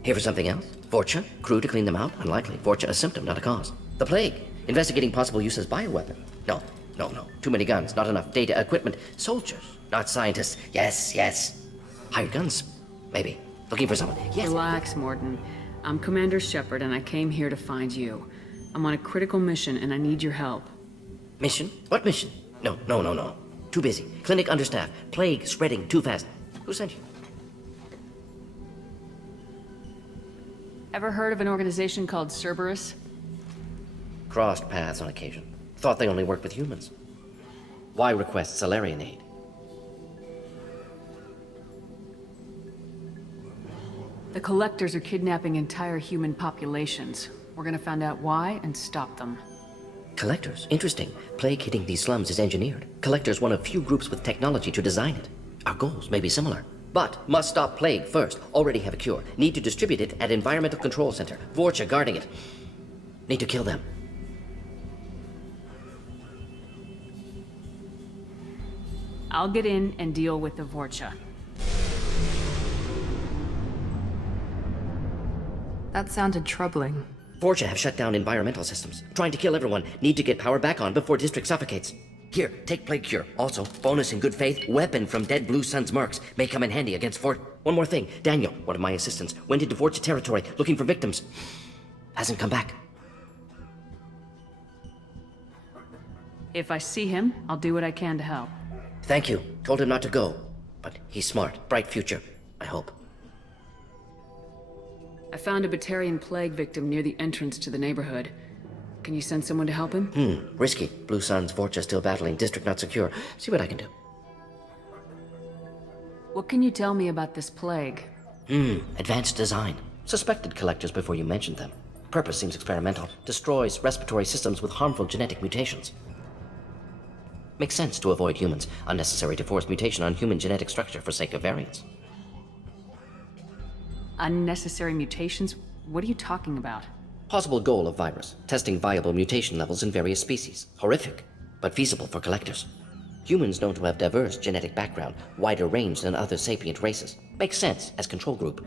Here for something else? Vorcha? Crew to clean them out? Unlikely. Vorcha a symptom, not a cause. The plague? Investigating possible use as bioweapon? No. Too many guns, not enough data, equipment. Soldiers, not scientists. Yes. Hired guns? Maybe. Looking for someone. Yes. Relax, Mordin. I'm Commander Shepard, and I came here to find you. I'm on a critical mission, and I need your help. Mission? What mission? No. Too busy. Clinic understaffed. Plague spreading too fast. Who sent you? Ever heard of an organization called Cerberus? Crossed paths on occasion. Thought they only worked with humans. Why request Salarian aid? The Collectors are kidnapping entire human populations. We're gonna find out why and stop them. Collectors? Interesting. Plague hitting these slums is engineered. Collectors one of few groups with technology to design it. Our goals may be similar. But must stop plague first. Already have a cure. Need to distribute it at Environmental Control Center. Vorcha guarding it. Need to kill them. I'll get in and deal with the Vorcha. That sounded troubling. Vorcha have shut down environmental systems. Trying to kill everyone. Need to get power back on before district suffocates. Here, take plague cure. Also, bonus in good faith, weapon from dead Blue Sun's mercs. May come in handy against One more thing. Daniel, one of my assistants, went into Vorcha territory looking for victims. Hasn't come back. If I see him, I'll do what I can to help. Thank you. Told him not to go. But he's smart. Bright future. I hope. I found a Batarian plague victim near the entrance to the neighborhood. Can you send someone to help him? Risky. Blue Sun's Vorcha still battling. District not secure. See what I can do. What can you tell me about this plague? Advanced design. Suspected collectors before you mentioned them. Purpose seems experimental. Destroys respiratory systems with harmful genetic mutations. Makes sense to avoid humans. Unnecessary to force mutation on human genetic structure for sake of variance. Unnecessary mutations? What are you talking about? Possible goal of virus. Testing viable mutation levels in various species. Horrific, but feasible for collectors. Humans known to have diverse genetic background, wider range than other sapient races. Makes sense as control group.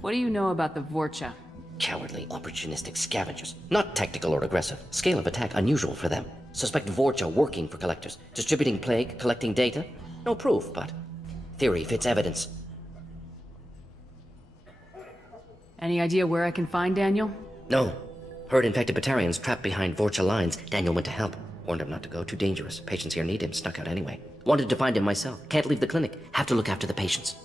What do you know about the Vorcha? Cowardly, opportunistic scavengers. Not tactical or aggressive. Scale of attack unusual for them. Suspect Vorcha working for collectors. Distributing plague, collecting data. No proof, but theory fits evidence. Any idea where I can find Daniel? No. Heard infected Batarians trapped behind Vorcha lines. Daniel went to help. Warned him not to go. Too dangerous. Patients here need him. Snuck out anyway. Wanted to find him myself. Can't leave the clinic. Have to look after the patients.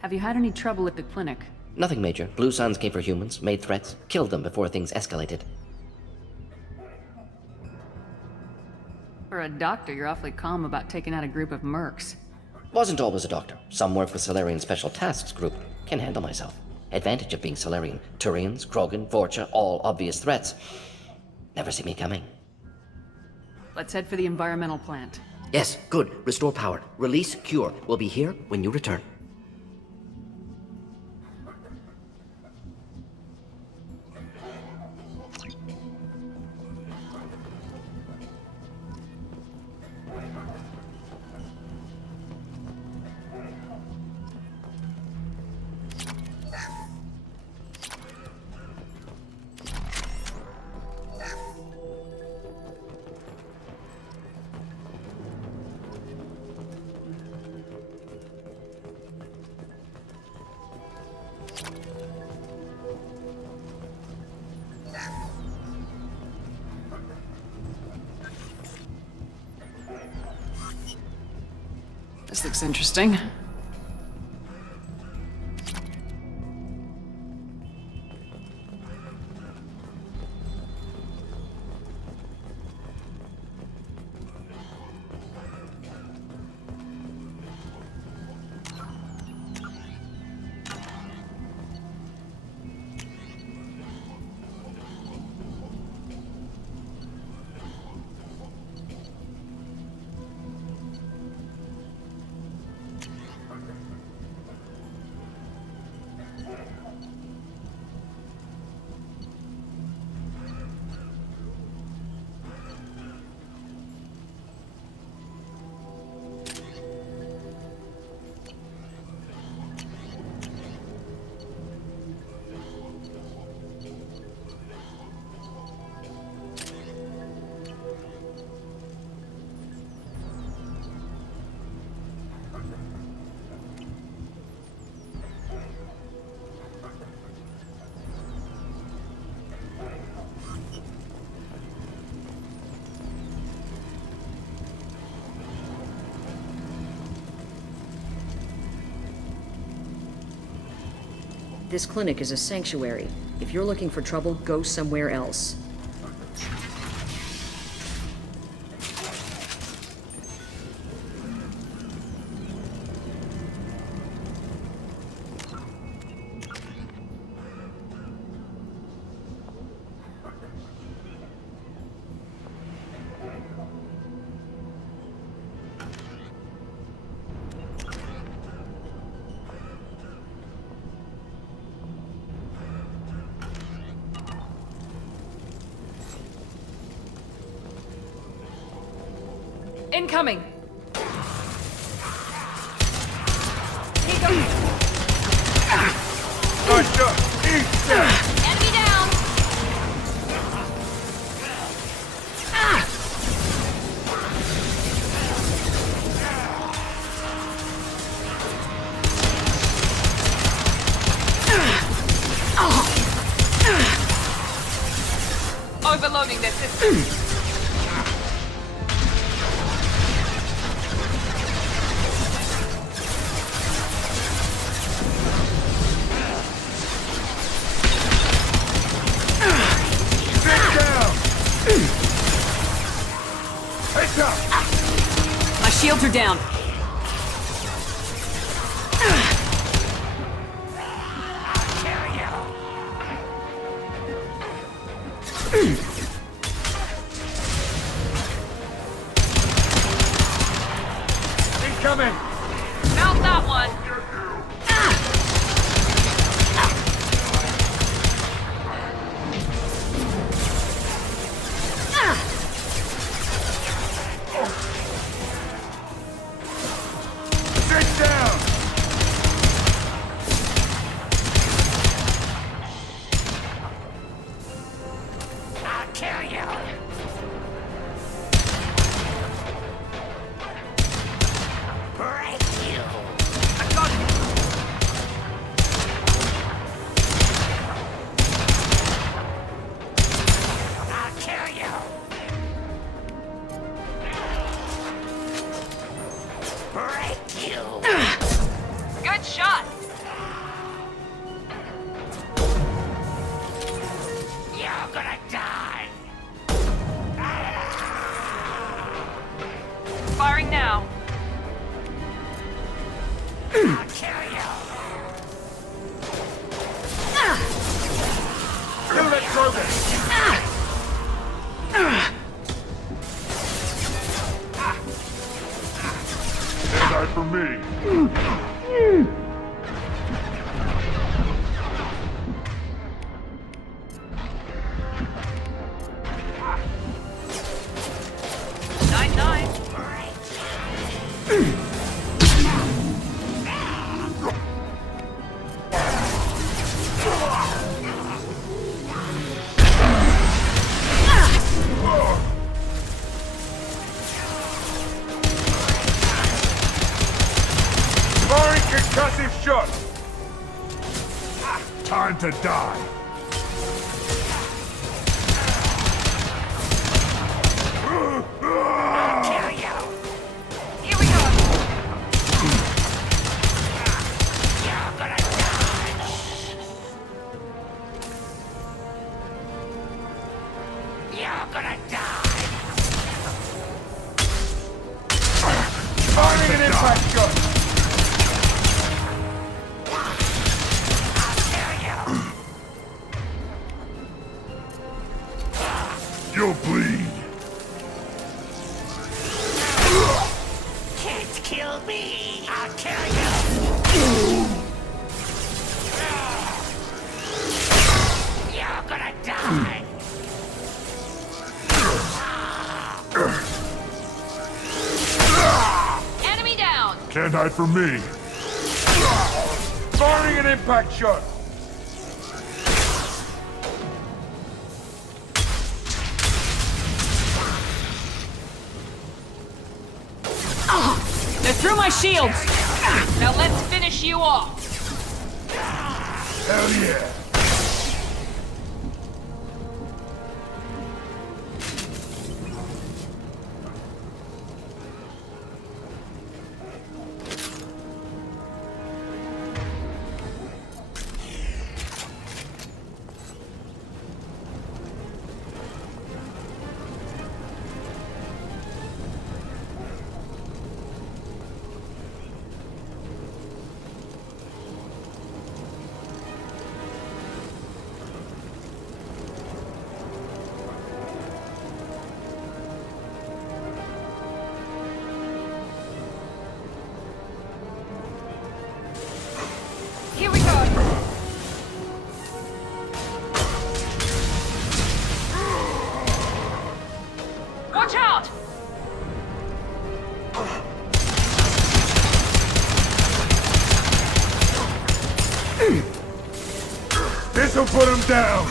Have you had any trouble at the clinic? Nothing major. Blue Suns came for humans, made threats, killed them before things escalated. For a doctor, you're awfully calm about taking out a group of mercs. Wasn't always a doctor. Some work with Solarian Special Tasks Group. Can handle myself. Advantage of being Solarian. Turians, Krogan, Vorcha, all obvious threats. Never see me coming. Let's head for the environmental plant. Yes, good. Restore power. Release cure. We'll be here when you return. This looks interesting. This clinic is a sanctuary. If you're looking for trouble, go somewhere else. Incoming! Here goes! Nice shot! Eat that! Enemy down! Overloading their system. My shields are down. Incoming! Mount that one! Sit down! meant to die. I'll kill you. Here we go. You're gonna die. You're gonna die. Firing an impact shot. You'll bleed. Can't kill me. I'll kill you. You're gonna die. Enemy down. Can't hide from me. Firing an impact shot. They're through my shields! Now let's finish you off. Hell yeah. Here we go. Watch out! This'll put him down.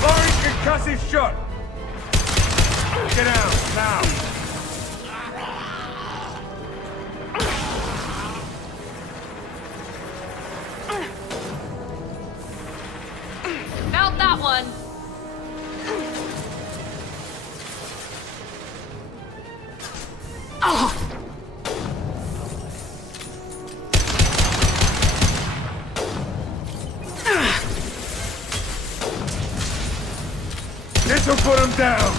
Firing concussive shot. Get down now. Felt that one. This'll put him down.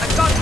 I've got it.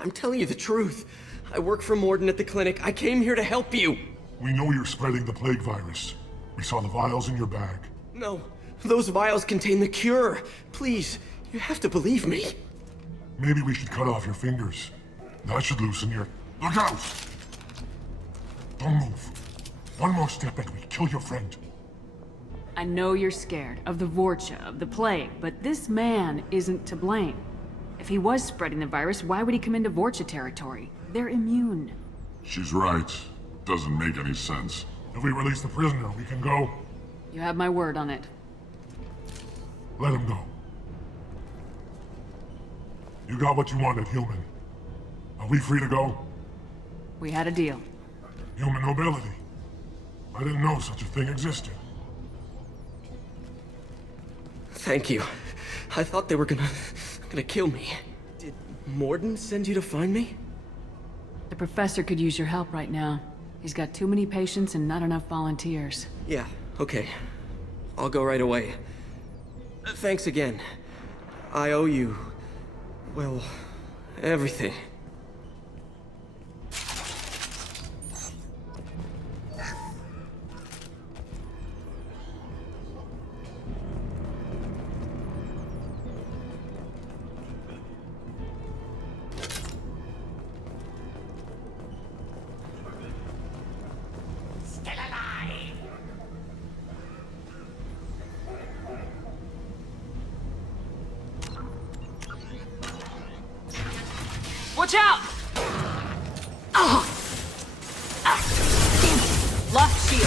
I'm telling you the truth. I work for Mordin at the clinic. I came here to help you. We know you're spreading the plague virus. We saw the vials in your bag. No, those vials contain the cure. Please, you have to believe me. Maybe we should cut off your fingers. That should loosen your... Look out! Don't move. One more step and we kill your friend. I know you're scared of the Vorcha, of the plague, but this man isn't to blame. If he was spreading the virus, why would he come into Vorcha territory? They're immune. She's right. Doesn't make any sense. If we release the prisoner, we can go. You have my word on it. Let him go. You got what you wanted, human. Are we free to go? We had a deal. Human nobility. I didn't know such a thing existed. Thank you. I thought they were gonna kill me. Did Mordin send you to find me? The professor could use your help right now. He's got too many patients and not enough volunteers. Yeah, okay. I'll go right away. Thanks again. I owe you... well, everything. Watch out! Lost shield.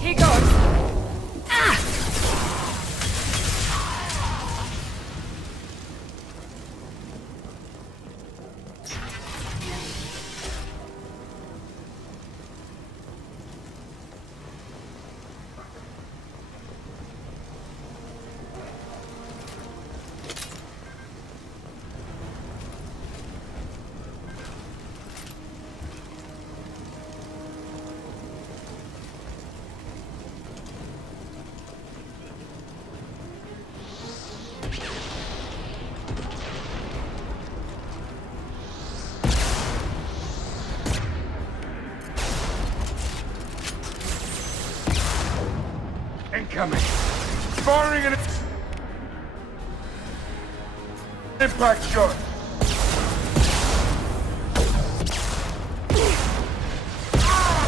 Here goes. Incoming! Firing an impact shot!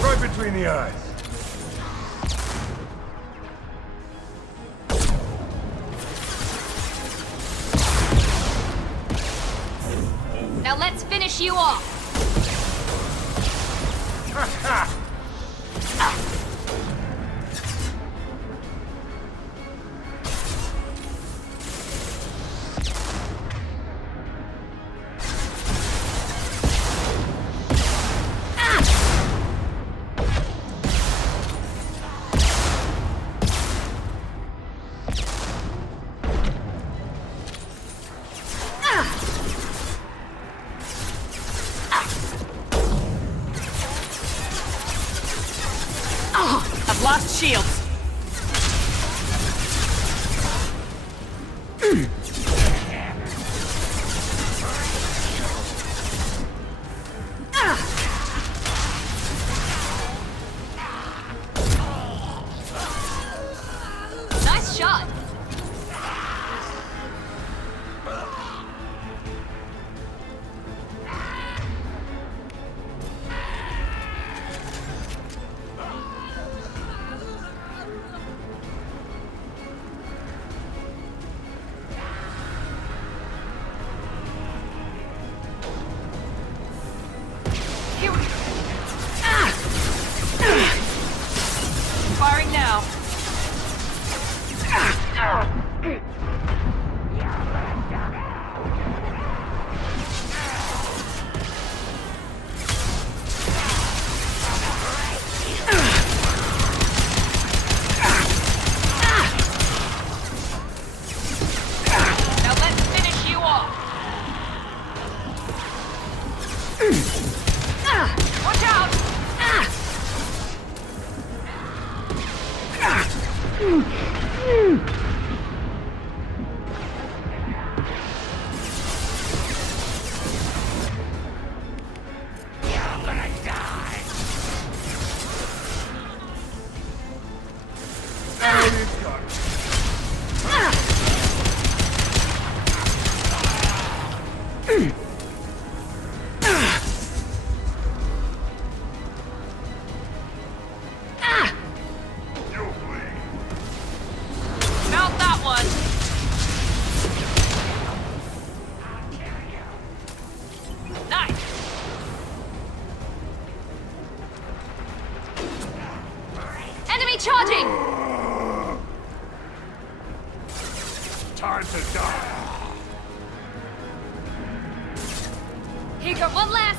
Right between the eyes. Now let's finish you off! I've lost shields. Nice shot! Here we go. Mount that one! Nice! Enemy charging! Time to die. Here you go, one less!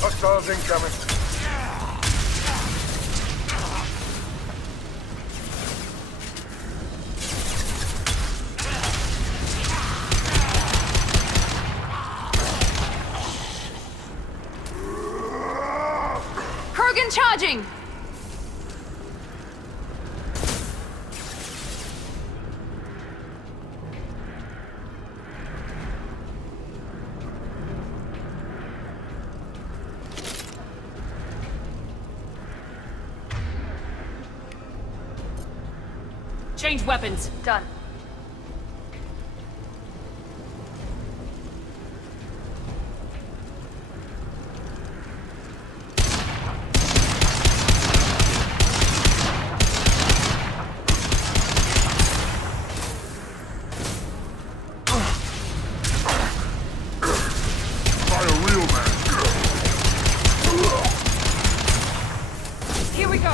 Hostiles incoming. Krogan charging! Change weapons. Done. By a real man. Here we go!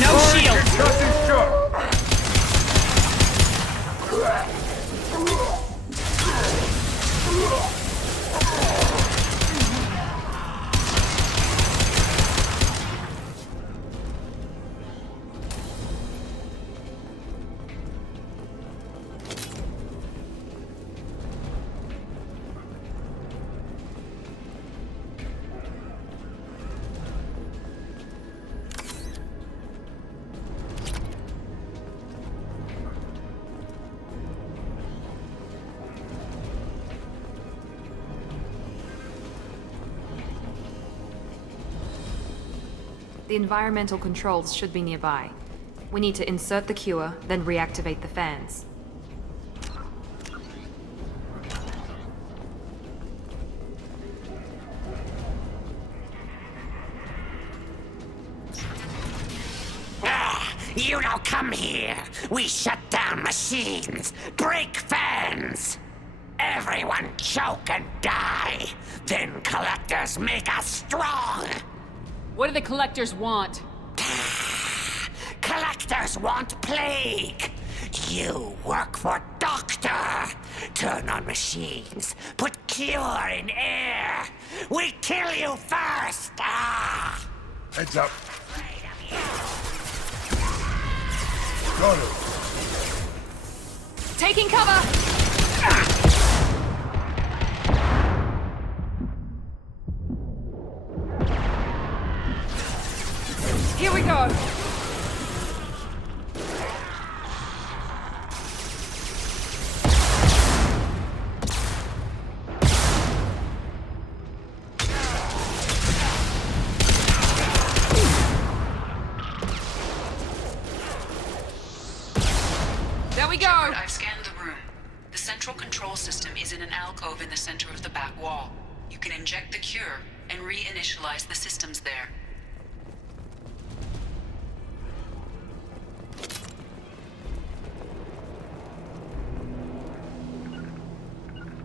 No shield! The environmental controls should be nearby. We need to insert the cure, then reactivate the fans. You don't come here. We shut down machines, break fans. Everyone choke and die. Then collectors make us strong. What do the collectors want? Collectors want plague. You work for Doctor. Turn on machines. Put cure in air. We kill you first. Ah! Heads up. Got it. Taking cover! Here we go! There we go! Shepard, I've scanned the room. The central control system is in an alcove in the center of the back wall. You can inject the cure and reinitialize the systems there.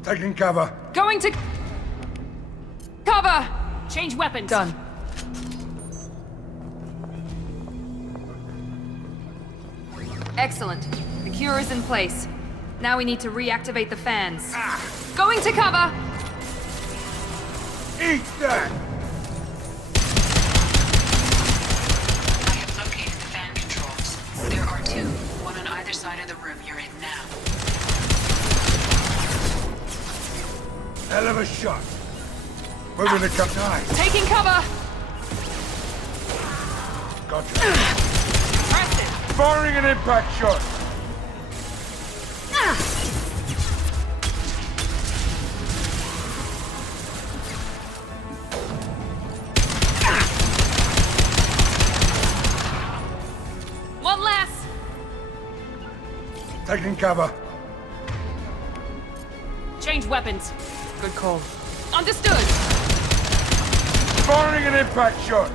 Taking cover. Going to... cover! Change weapons. Done. Excellent. The cure is in place. Now we need to reactivate the fans. Going to cover! Eat that! I have located the fan controls. There are two, one on either side of the room you're in now. Hell of a shot. Moving to come nice. Taking cover! Gotcha. Press it! Firing an impact shot. One less! Taking cover. Change weapons. Good call. Understood! Firing an impact shot.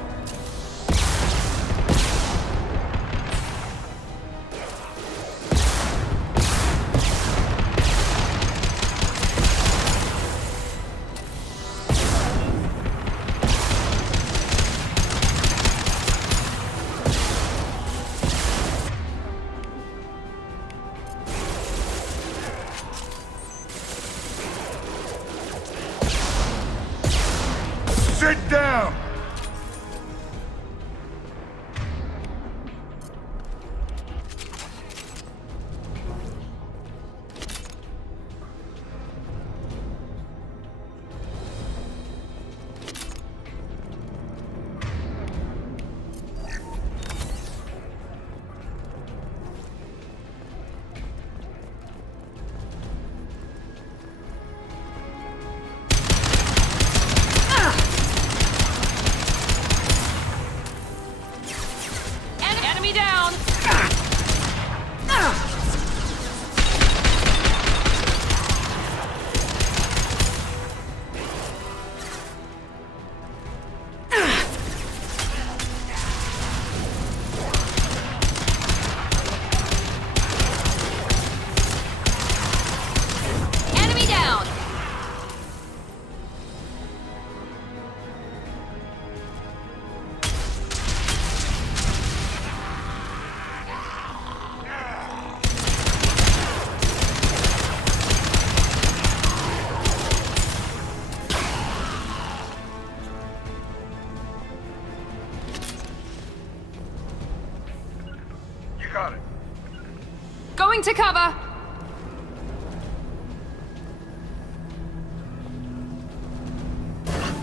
Sit down! Enemy down! Enemy down! You got it. Going to cover!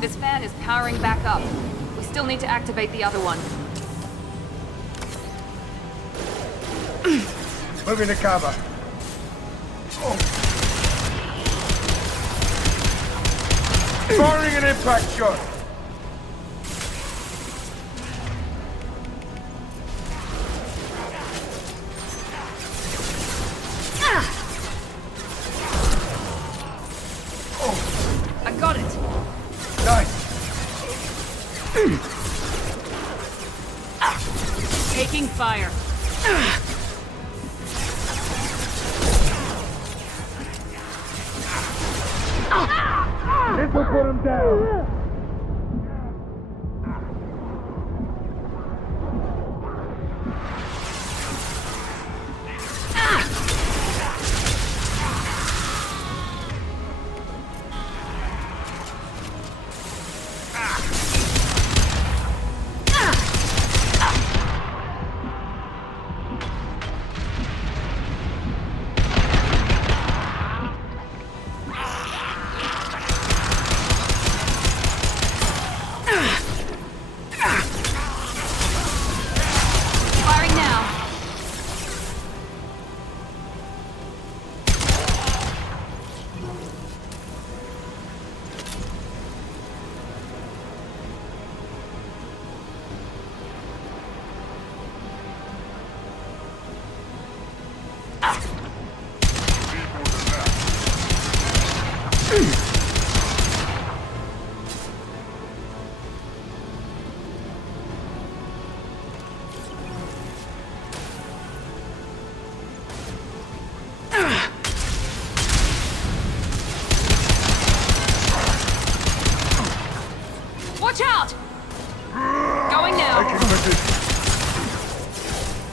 This fan is powering back up. We still need to activate the other one. Moving to cover. Oh. Firing an impact shot. I got it! Nice. Taking fire. This will put him down.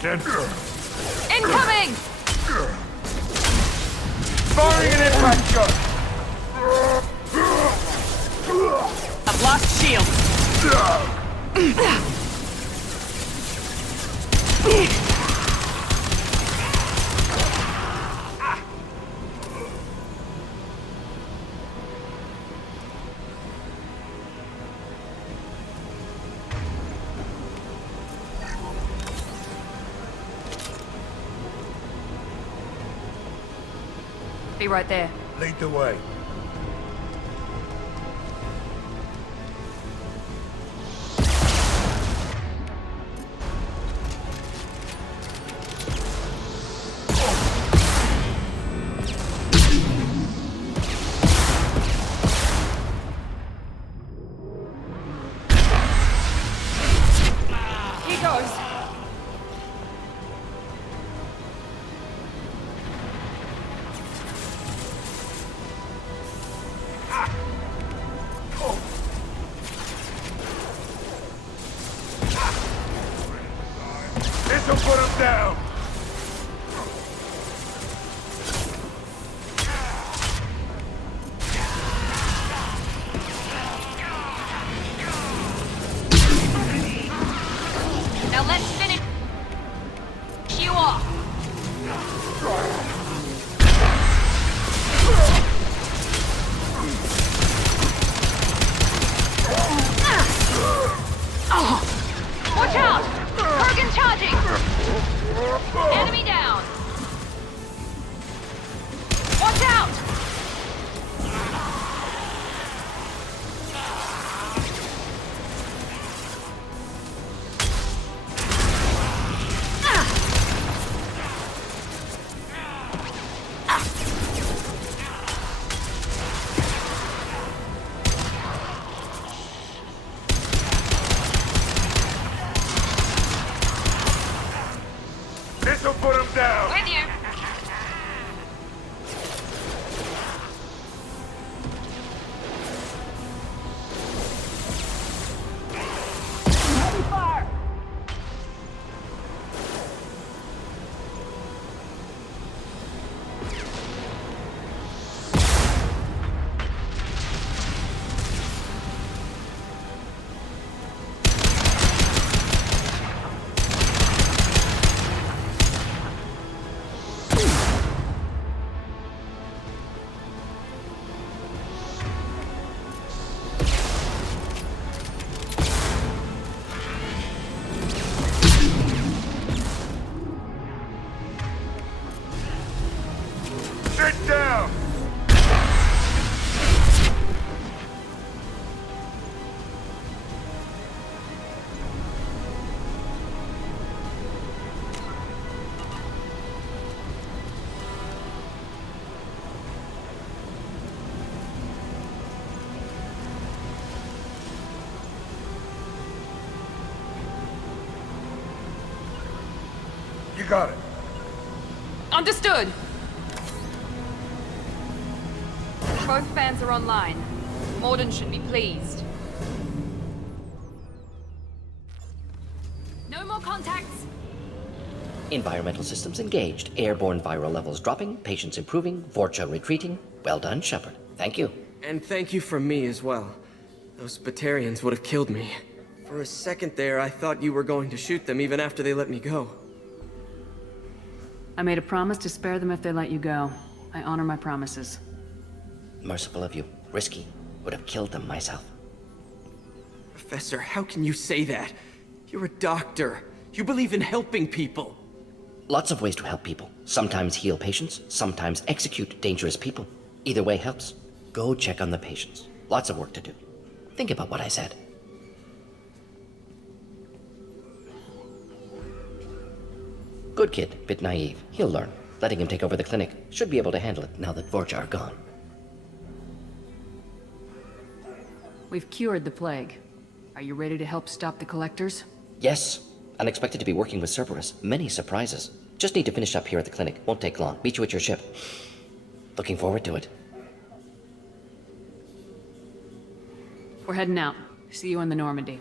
Dead. Incoming! Firing an impact shot! I've lost shield. Be right there. Lead the way. Here goes. This'll put him down! Now let's finish you off. Watch out! Paragon charging! Enemy down! Watch out! This'll put him down! With you! Heavy fire! Sit down! You got it. Understood! Both fans are online. Mordin should be pleased. No more contacts! Environmental systems engaged. Airborne viral levels dropping. Patients improving. Vorcha retreating. Well done, Shepard. Thank you. And thank you from me as well. Those Batarians would have killed me. For a second there, I thought you were going to shoot them even after they let me go. I made a promise to spare them if they let you go. I honor my promises. Merciful of you. Risky. Would have killed them myself. Professor, how can you say that? You're a doctor. You believe in helping people. Lots of ways to help people. Sometimes heal patients, sometimes execute dangerous people. Either way helps. Go check on the patients. Lots of work to do. Think about what I said. Good kid, bit naive. He'll learn. Letting him take over the clinic. Should be able to handle it now that Vorcha are gone. We've cured the plague. Are you ready to help stop the collectors? Yes. Unexpected to be working with Cerberus. Many surprises. Just need to finish up here at the clinic. Won't take long. Meet you at your ship. Looking forward to it. We're heading out. See you on the Normandy.